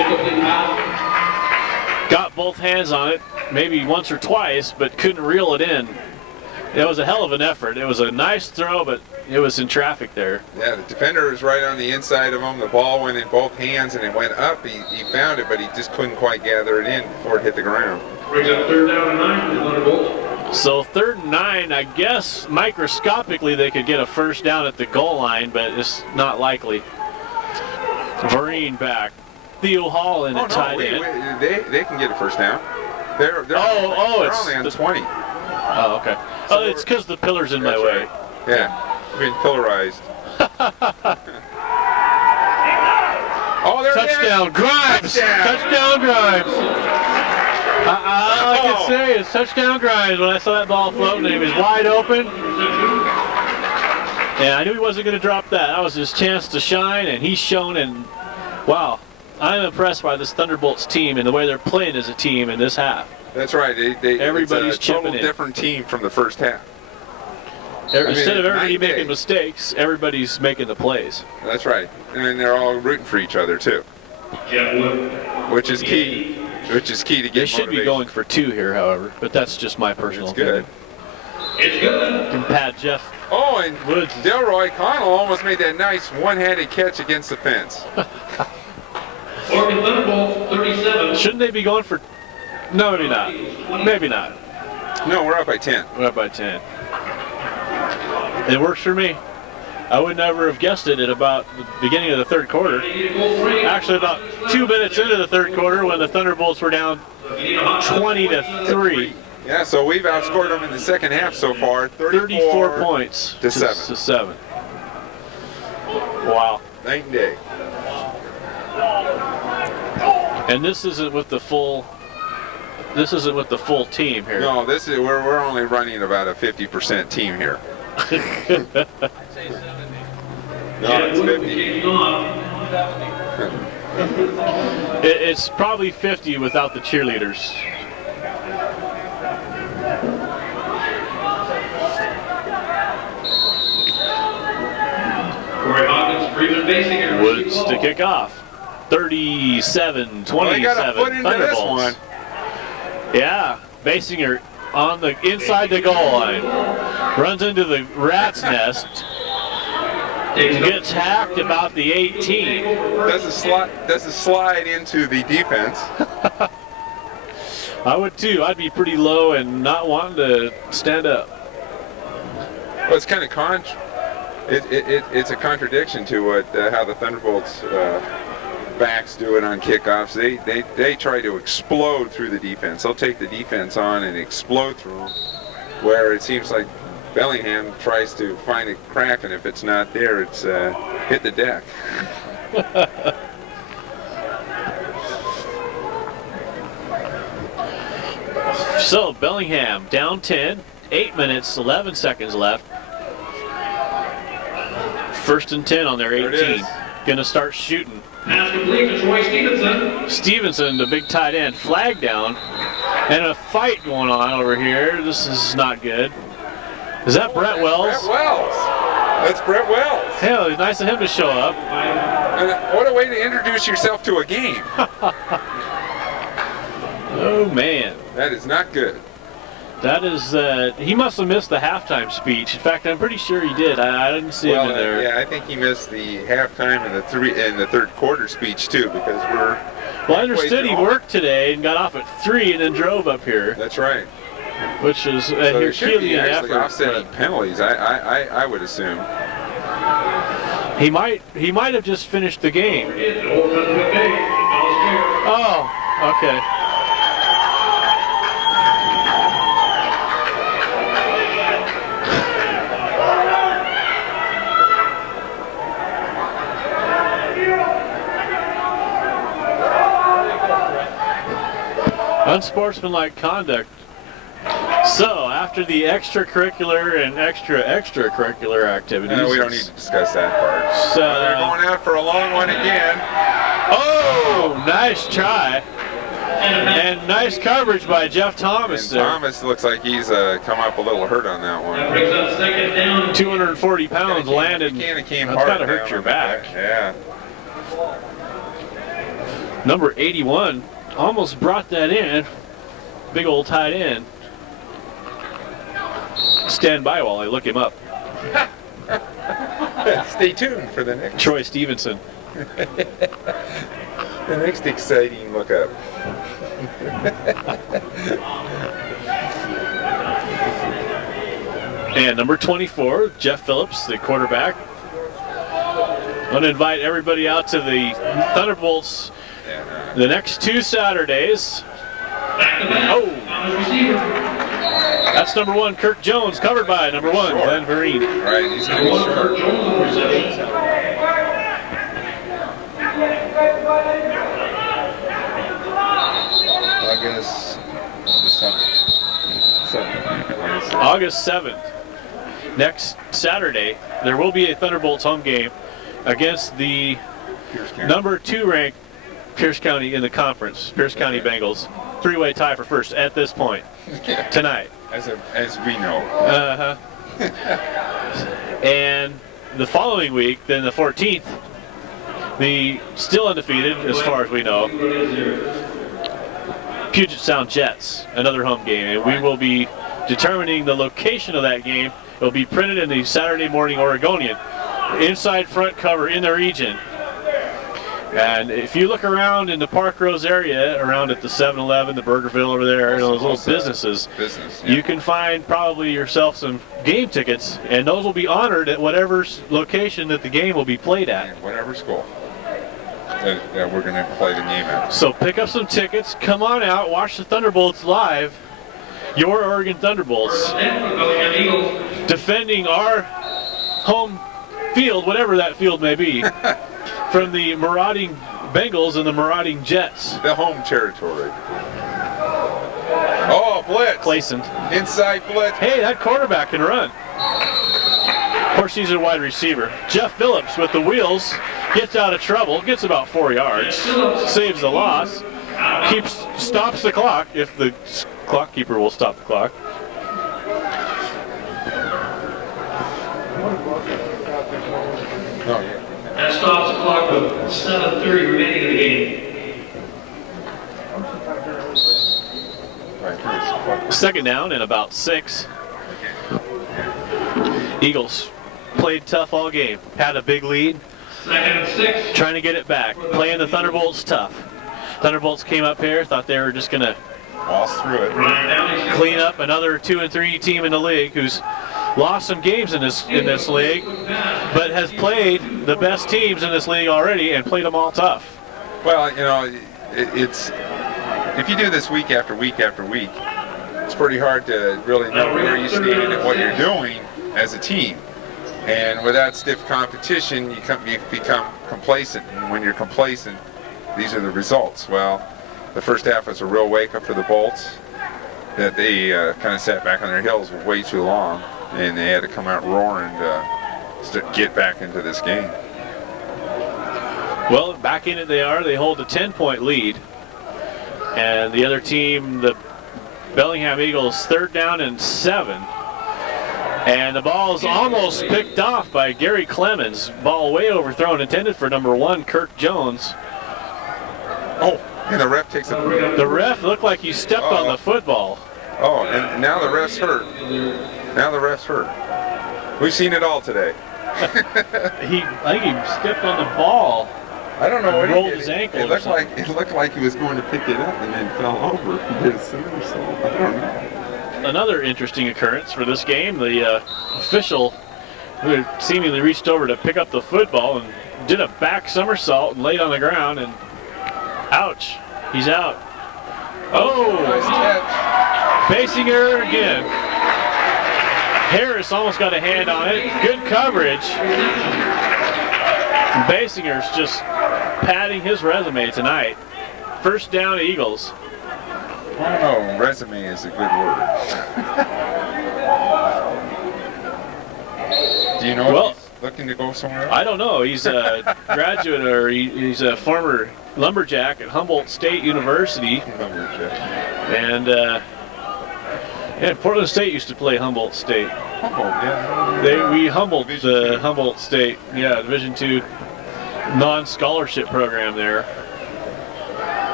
Incomplete pass. Got both hands on it, maybe once or twice, but couldn't reel it in. It was a hell of an effort. It was a nice throw, but it was in traffic there. Yeah, the defender was right on the inside of him. The ball went in both hands and it went up. He found it, but he just couldn't quite gather it in before it hit the ground. Brings up 3rd down and 9 for the Thunderbolts. So 3rd and 9, I guess microscopically they could get a first down at the goal line, but it's not likely. Vereen back. Theo Hall in at tight end. They can get a first down. They're It's only on the 20. Oh, okay. So It's because the pillar's in my That's way. right. Yeah, being pillarized. Oh, there Touchdown, Grimes! Touchdown, Grimes! All I can say is touchdown, Grimes. When I saw that ball floating, he was wide open. And I knew he wasn't going to drop that. That was his chance to shine, and he's shown. And wow, I'm impressed by this Thunderbolts team and the way they're playing as a team in this half. That's right. Everybody's it's a total chipping in. different team from the first half. Instead of everybody night and making day. mistakes, everybody's making the plays. That's right. And they're all rooting for each other too, Jeff Wood. which is key. Which is key to get They should be motivation. going for 2 here, however, but that's just my personal It's good. opinion. It's good. Can pat Jeff. Oh, and Woods. Delroy Connell almost made that nice one-handed catch against the fence. Oregon Thunderbolts 37. Shouldn't they be going for? No, maybe not. Maybe not. No, we're up by 10. We're up by 10. It works for me. I would never have guessed it at about the beginning of the third quarter. Actually, about 2 minutes into the third quarter when the Thunderbolts were down 20-3. Yeah, so we've outscored them in the second half so far. 34 points to 7. To 7. Wow. Night and day. And this isn't with the full. This isn't with the full team here. No, this is we're only running about a 50% team here. No, it's 50. It's probably 50 without the cheerleaders. Corey Hawkins, Freeman Basinger. Woods to kick off. 37-27. Well, they got a foot into this Thunderbolts. one. Yeah, Basinger on the inside the goal line. Runs into the rat's nest. Gets hacked about the 18. Does a slide into the defense. I would too. I'd be pretty low and not wanting to stand up. Well, it's kind of it's a contradiction to what how the Thunderbolts backs do it on kickoffs. They try to explode through the defense. They'll take the defense on and explode through them. Where it seems like Bellingham tries to find a crack, and if it's not there, it's hit the deck. So Bellingham down 10, 8 minutes, 11 seconds left. First and 10 on their There it 18. is. Gonna start shooting. Pass complete to Troy Stevenson. Stevenson, the big tight end, flag down, and a fight going on over here. This is not good. Is that Brett Wells? Brett Wells. That's Brett Wells. Hell, it's nice of him to show up. And what a way to introduce yourself to a game. Oh man, That is not good. that is. He must have missed the halftime speech. In fact, I'm pretty sure he did. I didn't see him in there. Yeah, I think he missed the halftime and the third quarter speech too, because we're. Well, I understood he worked today and got off at 3 and then drove up here, That's right. which is a So there should be Herculean actually effort. offsetting penalties. I would assume. but He might have just finished the game. Oh, okay. Unsportsmanlike conduct. So, after the extracurricular and extracurricular activities. No, we don't need to discuss that part. So, They're going out for a long one again. oh, nice try. And nice coverage by Jeff Thomas And there. Thomas looks like he's come up a little hurt on that one. That brings up second down. 240 pounds landed. Came That's hard gotta on hurt that your one. back. Yeah. Number 81 almost brought that in. Big old tight end. Stand by while I look him up. Stay tuned for the next Troy Stevenson. the next exciting look up. And number 24, Jeff Phillips, the quarterback. I'm going to invite everybody out to the Thunderbolts the next 2 Saturdays. Back to back. Oh, On the receiver. that's number 1, Kirk Jones, covered by number 1, Sure. Glenn Vereen. Right, he's going to be One short. for Jones on reception. August 7th. August 7th. next Saturday, there will be a Thunderbolts home game against the number 2 ranked Pierce County in the conference, Pierce County Bengals. 3-way tie for first at this point tonight. As we know. And the following week, then the 14th, the still undefeated, as far as we know, Puget Sound Jets, another home game. And we will be determining the location of that game. It will be printed in the Saturday Morning Oregonian, inside front cover in the region. And if you look around in the Park Rose area, around at the 7-Eleven, the Burgerville over there, those little businesses, you can find probably yourself some game tickets, and those will be honored at whatever location that the game will be played at. Whatever school that we're going to play the game at. So pick up some tickets, come on out, watch the Thunderbolts live. Your Oregon Thunderbolts defending our home field, whatever that field may be, from the marauding Bengals and the marauding Jets. The home territory. Oh, blitz. Clayson. Inside blitz. Hey, that quarterback can run. Of course, he's a wide receiver. Jeff Phillips with the wheels gets out of trouble, gets about 4 yards, saves the loss, stops the clock if the clock keeper will stop the clock. That stops the clock with 7:30 remaining in the game. Second down and about 6. Eagles played tough all game. Had a big lead. 2nd and 6. Trying to get it back. Playing the Thunderbolts tough. Thunderbolts came up here, thought they were just going to Waltz through it. clean up another 2-3 team in the league who's lost some games in this league, but has played the best teams in this league already and played them all tough. Well, you know, it's if you do this week after week after week, it's pretty hard to really know where you stand and what you're doing as a team. And without stiff competition, you become complacent. And when you're complacent, these are the results. Well, the first half was a real wake-up for the Bolts, that they kind of sat back on their heels way too long, and they had to come out roaring to get back into this game. Well, back in it they are. They hold a 10-point lead. And the other team, the Bellingham Eagles, 3rd down and 7. And the ball is almost picked off by Gary Clemens. Ball way overthrown, intended for number 1, Kirk Jones. Oh, and the ref takes a... The ref looked like he stepped on the football. Oh, and now the ref's hurt. Now the ref's hurt. We've seen it all today. I think he stepped on the ball. I don't know what rolled he did. his ankle. It looked like he was going to pick it up and then fell over. He did a somersault. I don't know. Another interesting occurrence for this game, the official who seemingly reached over to pick up the football and did a back somersault and laid on the ground, and ouch, he's out. Oh, nice catch. Basinger again. Harris almost got a hand on it. Good coverage. Basinger's just padding his resume tonight. First down, Eagles. I don't know, resume is a good word. Do you know if he's looking to go somewhere else? I don't know. He's a graduate, or he's a former lumberjack at Humboldt State University. And Portland State used to play Humboldt State. Humboldt, yeah. We humbled the Humboldt State, Division II non-scholarship program there.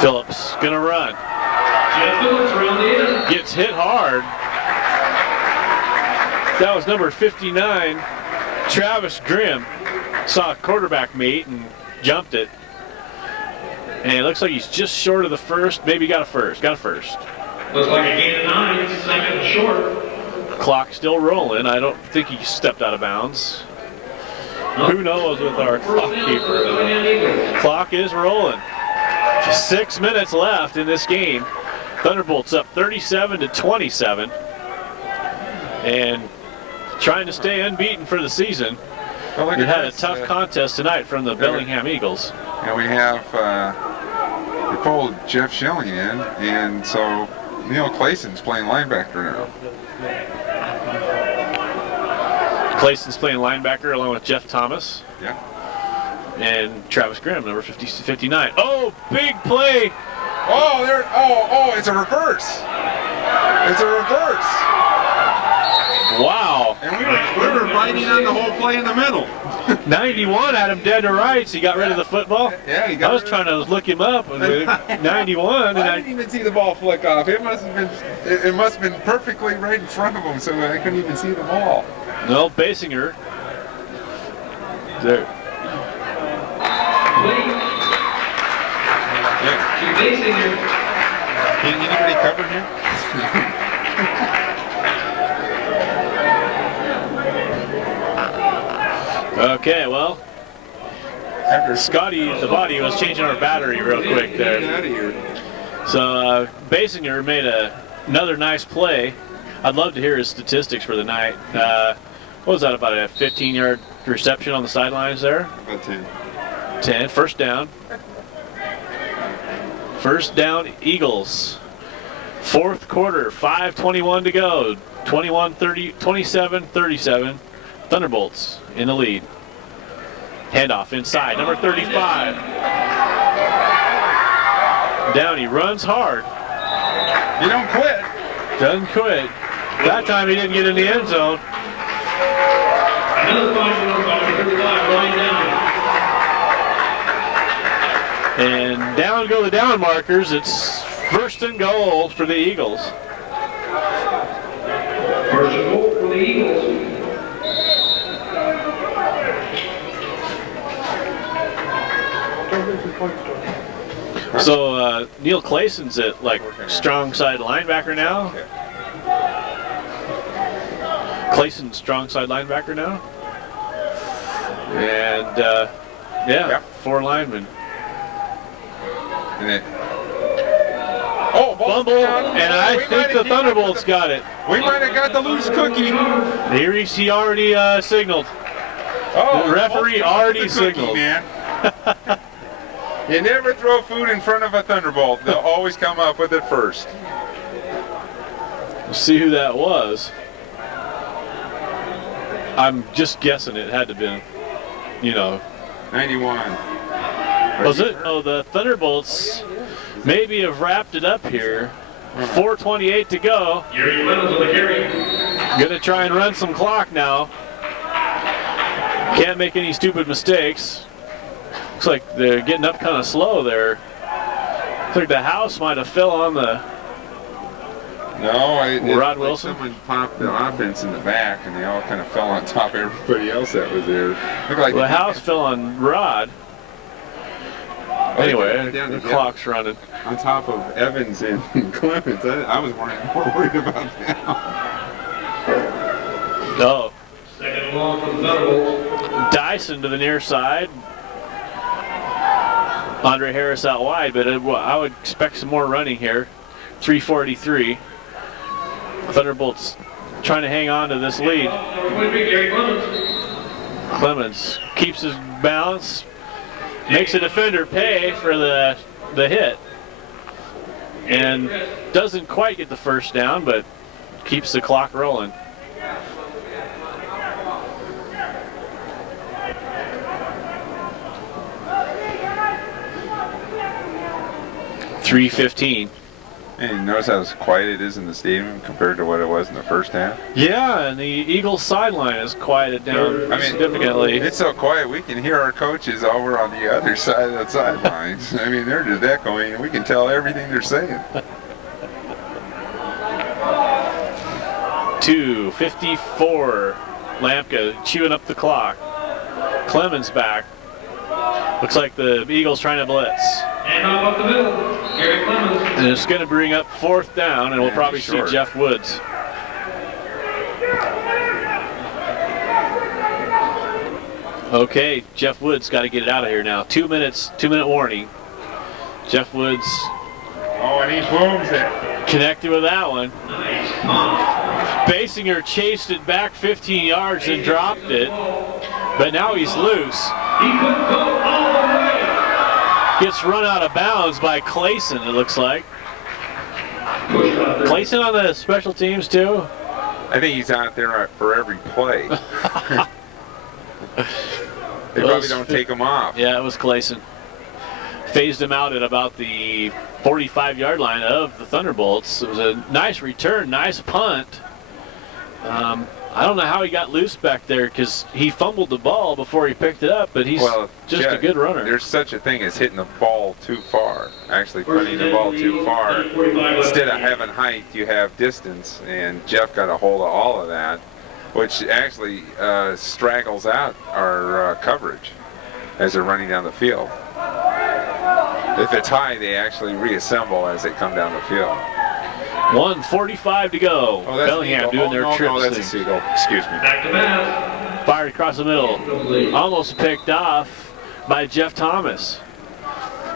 Phillips gonna run. Gets hit hard. That was number 59, Travis Grimm. Saw a quarterback meet and jumped it. And it looks like he's just short of the first. Maybe got a first. Got a first. Looks like a gain of 9, 2nd and short. Clock still rolling. I don't think he stepped out of bounds. Who knows with our clock keeper. Clock is rolling. 6 minutes left in this game. Thunderbolts up 37-27. And trying to stay unbeaten for the season. Well, we had a tough contest tonight from the Bellingham Eagles. And we have we pulled Jeff Schilling in, and so Neil Clayson's playing linebacker now. Clayson's playing linebacker along with Jeff Thomas. Yeah. And Travis Grimm, number 59. Oh, big play! Oh, it's a reverse. It's a reverse. Wow. And we were fighting on the whole play in the middle. 91 had him dead to rights. He got rid of the football. Yeah, he got I was trying to look him up. 91. I didn't even see the ball flick off. It must have been perfectly right in front of him, so I couldn't even see the ball. No, Basinger. There. Anybody cover him? Okay, well, Scotty, the body, was changing our battery real quick there. Get out of here. So Basinger made another nice play. I'd love to hear his statistics for the night. What was that, about a 15-yard reception on the sidelines there? About 10. 10, first down. First down, Eagles. Fourth quarter, 5:21 to go. 27-37. Thunderbolts in the lead. Handoff inside, number 35. Downey runs hard. You don't quit. Doesn't quit. That time he didn't get in the end zone. Another caution on number 35, Ryan Downey. And down go the down markers. It's first and goal for the Eagles. First and goal for the Eagles. So Neil Clayson's at like strong side linebacker now. Clayson's strong side linebacker now. And yeah, 4 linemen. And Fumble, and I think the Thunderbolts got it. We might have got the loose cookie. He already signaled. The referee already signaled. Man. You never throw food in front of a Thunderbolt. They'll always come up with it first. Let's see who that was. I'm just guessing it had to have been, 91. Was it? Oh, the Thunderbolts maybe have wrapped it up here. 4:28 to go. Gary Clemens on the carry. Gonna try and run some clock now. Can't make any stupid mistakes. Looks like they're getting up kind of slow there. Looks like the house might have fell on the Rod Wilson. Someone popped the offense in the back, and they all kind of fell on top of everybody else that was there. Looked like the house fell on Rod. Anyway, the clock's running. On top of Evans and Clemens. I was more worried about that. Oh. Second and long for the Thunderbolts. Dyson to the near side. Andre Harris out wide, but I would expect some more running here. 3:43. Thunderbolts trying to hang on to this lead. Number 23, Gary Clemens. Clemens keeps his balance, makes a defender pay for the hit, and doesn't quite get the first down, but keeps the clock rolling. .315. And you notice how quiet it is in the stadium compared to what it was in the first half? Yeah, and the Eagles sideline is quieted down significantly. It's so quiet we can hear our coaches over on the other side of the sidelines. I mean, they're just echoing, and we can tell everything they're saying. 2:54. Lampka chewing up the clock. Clemens back. Looks like the Eagles trying to blitz. And up the middle, Gary Clemens. And it's going to bring up 4th down, and we'll probably see Jeff Woods. Okay, Jeff Woods got to get it out of here now. 2 minutes, 2-minute warning. Jeff Woods. Oh, and he booms it. Connected with that one. Basinger chased it back 15 yards and dropped it, but now he's loose. He couldn't go all the way. Gets run out of bounds by Clayson, it looks like. Clayson on the special teams too. I think he's out there for every play. They probably don't take him off. Yeah, it was Clayson. Phased him out at about the 45-yard line of the Thunderbolts. It was a nice return, nice punt. I don't know how he got loose back there because he fumbled the ball before he picked it up, but he's just a good runner. There's such a thing as hitting the ball too far, actually putting the ball too far. Instead of having height, you have distance, and Jeff got a hold of all of that, which actually straggles out our coverage as they're running down the field. If it's high, they actually reassemble as they come down the field. 1:45 to go. Oh, that's Bellingham doing their trip. No, that's a seagull. Excuse me. Back to pass. Fired across the middle. Almost picked off by Jeff Thomas,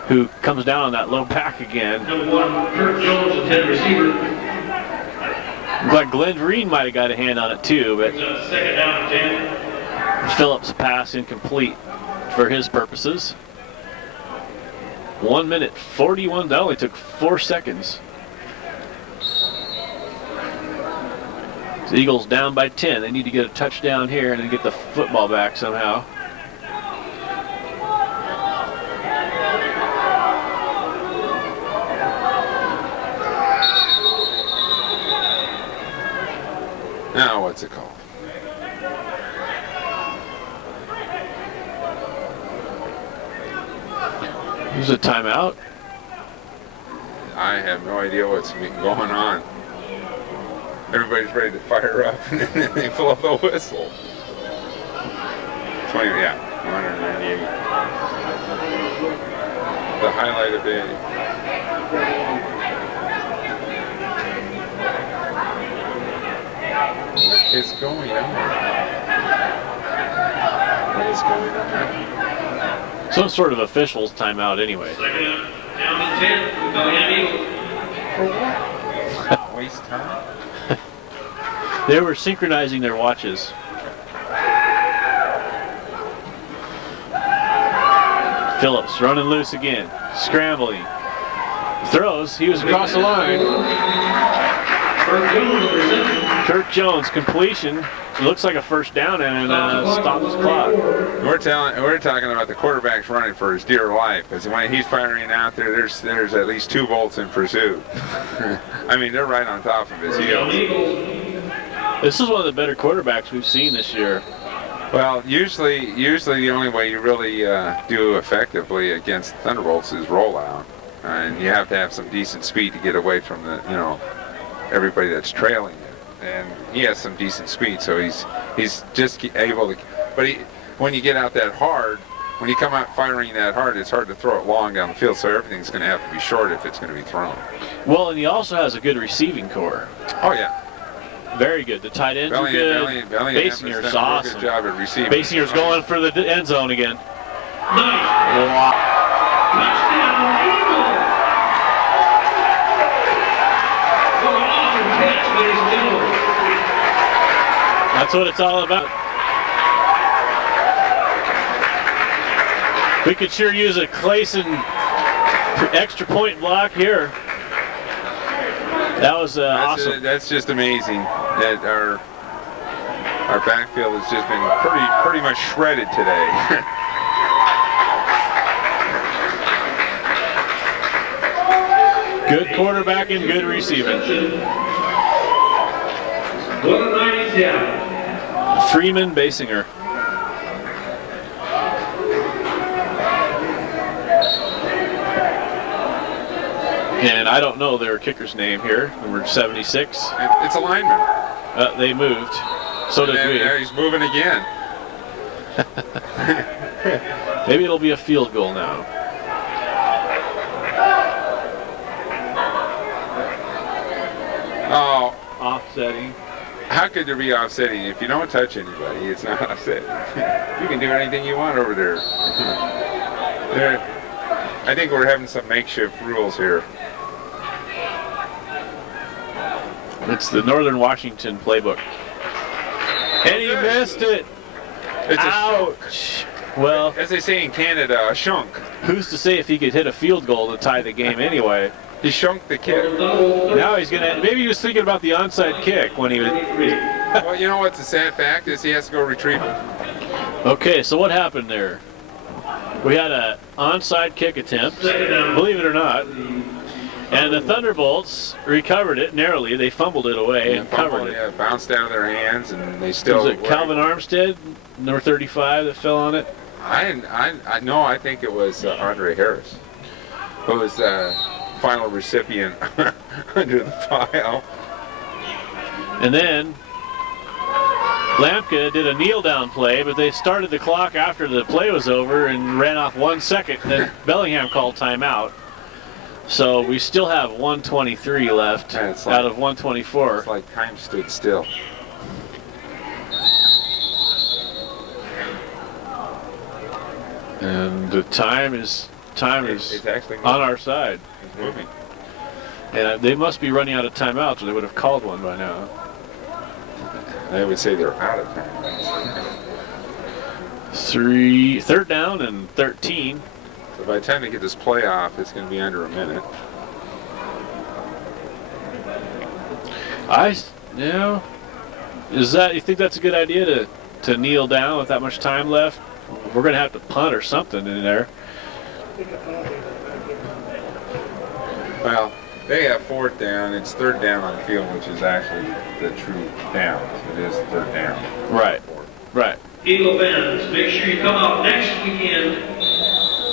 who comes down on that low pack again. Number 1, Kurt Jones, the 10 receiver. I'm glad Glenn Green might have got a hand on it too, but Second down and 10. Phillips' pass incomplete for his purposes. 1 minute 41. That only took 4 seconds. The Eagles down by 10. They need to get a touchdown here and then get the football back somehow. Now what's it called? There's a timeout. I have no idea what's going on. Everybody's ready to fire up, and then they blow the whistle. 198. The highlight of the What is going on? What is going on? Some sort of official's timeout anyway. Second down and 10. Bellingham Eagles. For what? Waste time? They were synchronizing their watches. Phillips running loose again, scrambling. Throws, he was across the line. Kurt Jones, completion. It looks like a first down and stops the clock. We're talking about the quarterback's running for his dear life, because when he's firing out there, there's at least 2 Bolts in pursuit. I mean, they're right on top of his heels. This is one of the better quarterbacks we've seen this year. Well, usually the only way you really do effectively against Thunderbolts is rollout, and you have to have some decent speed to get away from everybody that's trailing you. And he has some decent speed, so he's just able to. But when you get out that hard, when you come out firing that hard, it's hard to throw it long down the field. So everything's going to have to be short if it's going to be thrown. Well, and he also has a good receiving core. Oh yeah. Very good. The tight ends are good. Basinger's awesome. Good job at receiving. Basinger's going for the end zone again. Nice. Wow. Touchdown Eagles. What an awesome catch, ladies and gentlemen. That's what it's all about. We could sure use a Clayson extra point block here. That was awesome. That's just amazing that our backfield has just been pretty much shredded today. Good quarterback and good receiving. What a nice job. Freeman Basinger. And I don't know their kicker's name here, number 76. It's a lineman. They moved. So did we. There he's moving again. Maybe it'll be a field goal now. Oh, Offsetting. how could there be offsetting? If you don't touch anybody, it's not offsetting. You can do anything you want over there. I think we're having some makeshift rules here. It's the Northern Washington playbook. And he missed it. It's Ouch. Well, as they say in Canada, a shunk. who's to say if he could hit a field goal to tie the game anyway? He shunked the kid. Now he's gonna. Maybe he was thinking about the onside kick when he was. Well, you know what's the sad fact is he has to go retrieve it. Okay, so what happened there? We had an onside kick attempt, believe it or not, and the Thunderbolts recovered it narrowly. They fumbled it away and covered it. Yeah, bounced out of their hands, and they still. Was it Calvin Armstead, number 35, that fell on it? No, I think it was Andre Harris, who was final recipient under the file. And then Lampka did a kneel down play, but they started the clock after the play was over and ran off 1 second. Then Bellingham called timeout. So we still have 1:23 left out of 124. It's like time stood still. And the time is It's actually on our side. It's moving. And they must be running out of timeouts, or they would have called one by now. I would say they're out of time. Third down and 13. So by the time they get this play off, it's going to be under a minute. You think that's a good idea to kneel down with that much time left? We're going to have to punt or something in there. Well, they have fourth down. It's third down on the field, which is actually the true down. It is third down. Right. Right. Eagle fans, make sure you come out next weekend.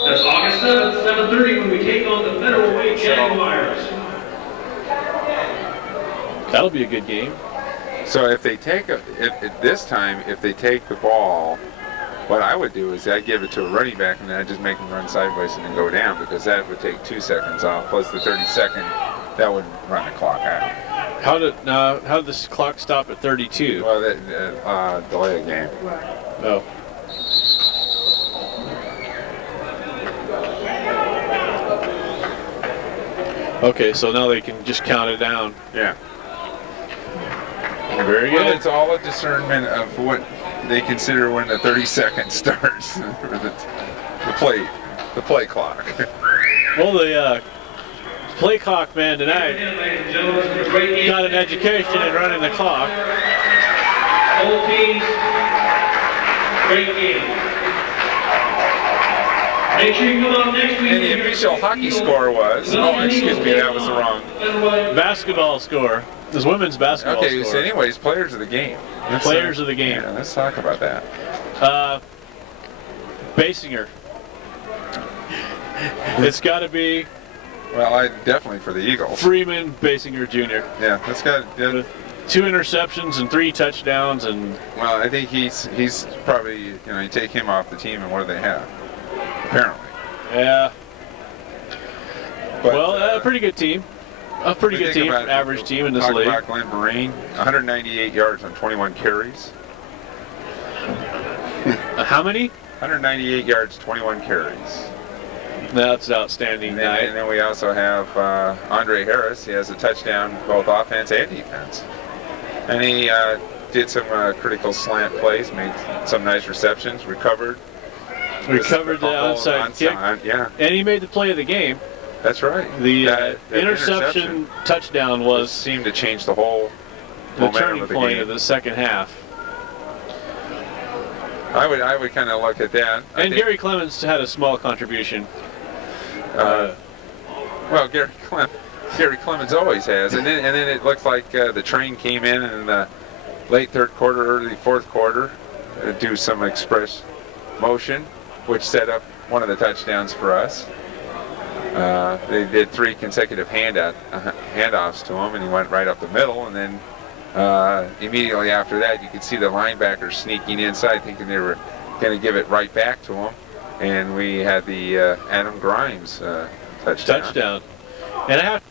That's August 7th, 7:30, when we take on the featherweight Jaguars. That'll be a good game. So if they take this time, if they take the ball, what I would do is I'd give it to a running back and then I'd just make them run sideways and then go down, because that would take 2 seconds off plus the 30-second. That would run the clock out. How did this clock stop at 32? Well, that delay a game. Oh. Okay, so now they can just count it down. Yeah. Very good. Well, it's all a discernment of what they consider when the 30 seconds starts, or the play clock. Well, the play clock man tonight got an education in running the clock. Both teams, great game. Make sure you come out next week. And the official hockey score was, excuse me, that was the wrong. Basketball score. This women's basketball Okay, score. so anyways, players of the game. Players of the game. Yeah, let's talk about that. Basinger. It's got to be. Well, definitely for the Eagles. Freeman Basinger Jr. Yeah, that's got. Yeah. With 2 interceptions and 3 touchdowns, and. Well, I think he's probably, you take him off the team, and what do they have? Apparently. Yeah. But, well, a pretty good team. A pretty good team, average team in this league. Talk about Glenn Marine, 198 yards on 21 carries. How many? 198 yards, 21 carries. That's outstanding night. And then we also have Andre Harris. He has a touchdown, both offense and defense. And he did some critical slant plays, made some nice receptions, recovered. Recovered the onside kick. Yeah. And he made the play of the game. That's right. The interception touchdown was seemed to change the whole turning point of the second half. I would kind of look at that. And Gary Clemens had a small contribution. Well, Gary Clemens always has, and then it looked like the train came in the late third quarter, early fourth quarter, do some express motion, which set up one of the touchdowns for us. They did 3 consecutive handoffs to him, and he went right up the middle. And then immediately after that, you could see the linebackers sneaking inside, thinking they were going to give it right back to him. And we had the Adam Grimes touchdown. And I have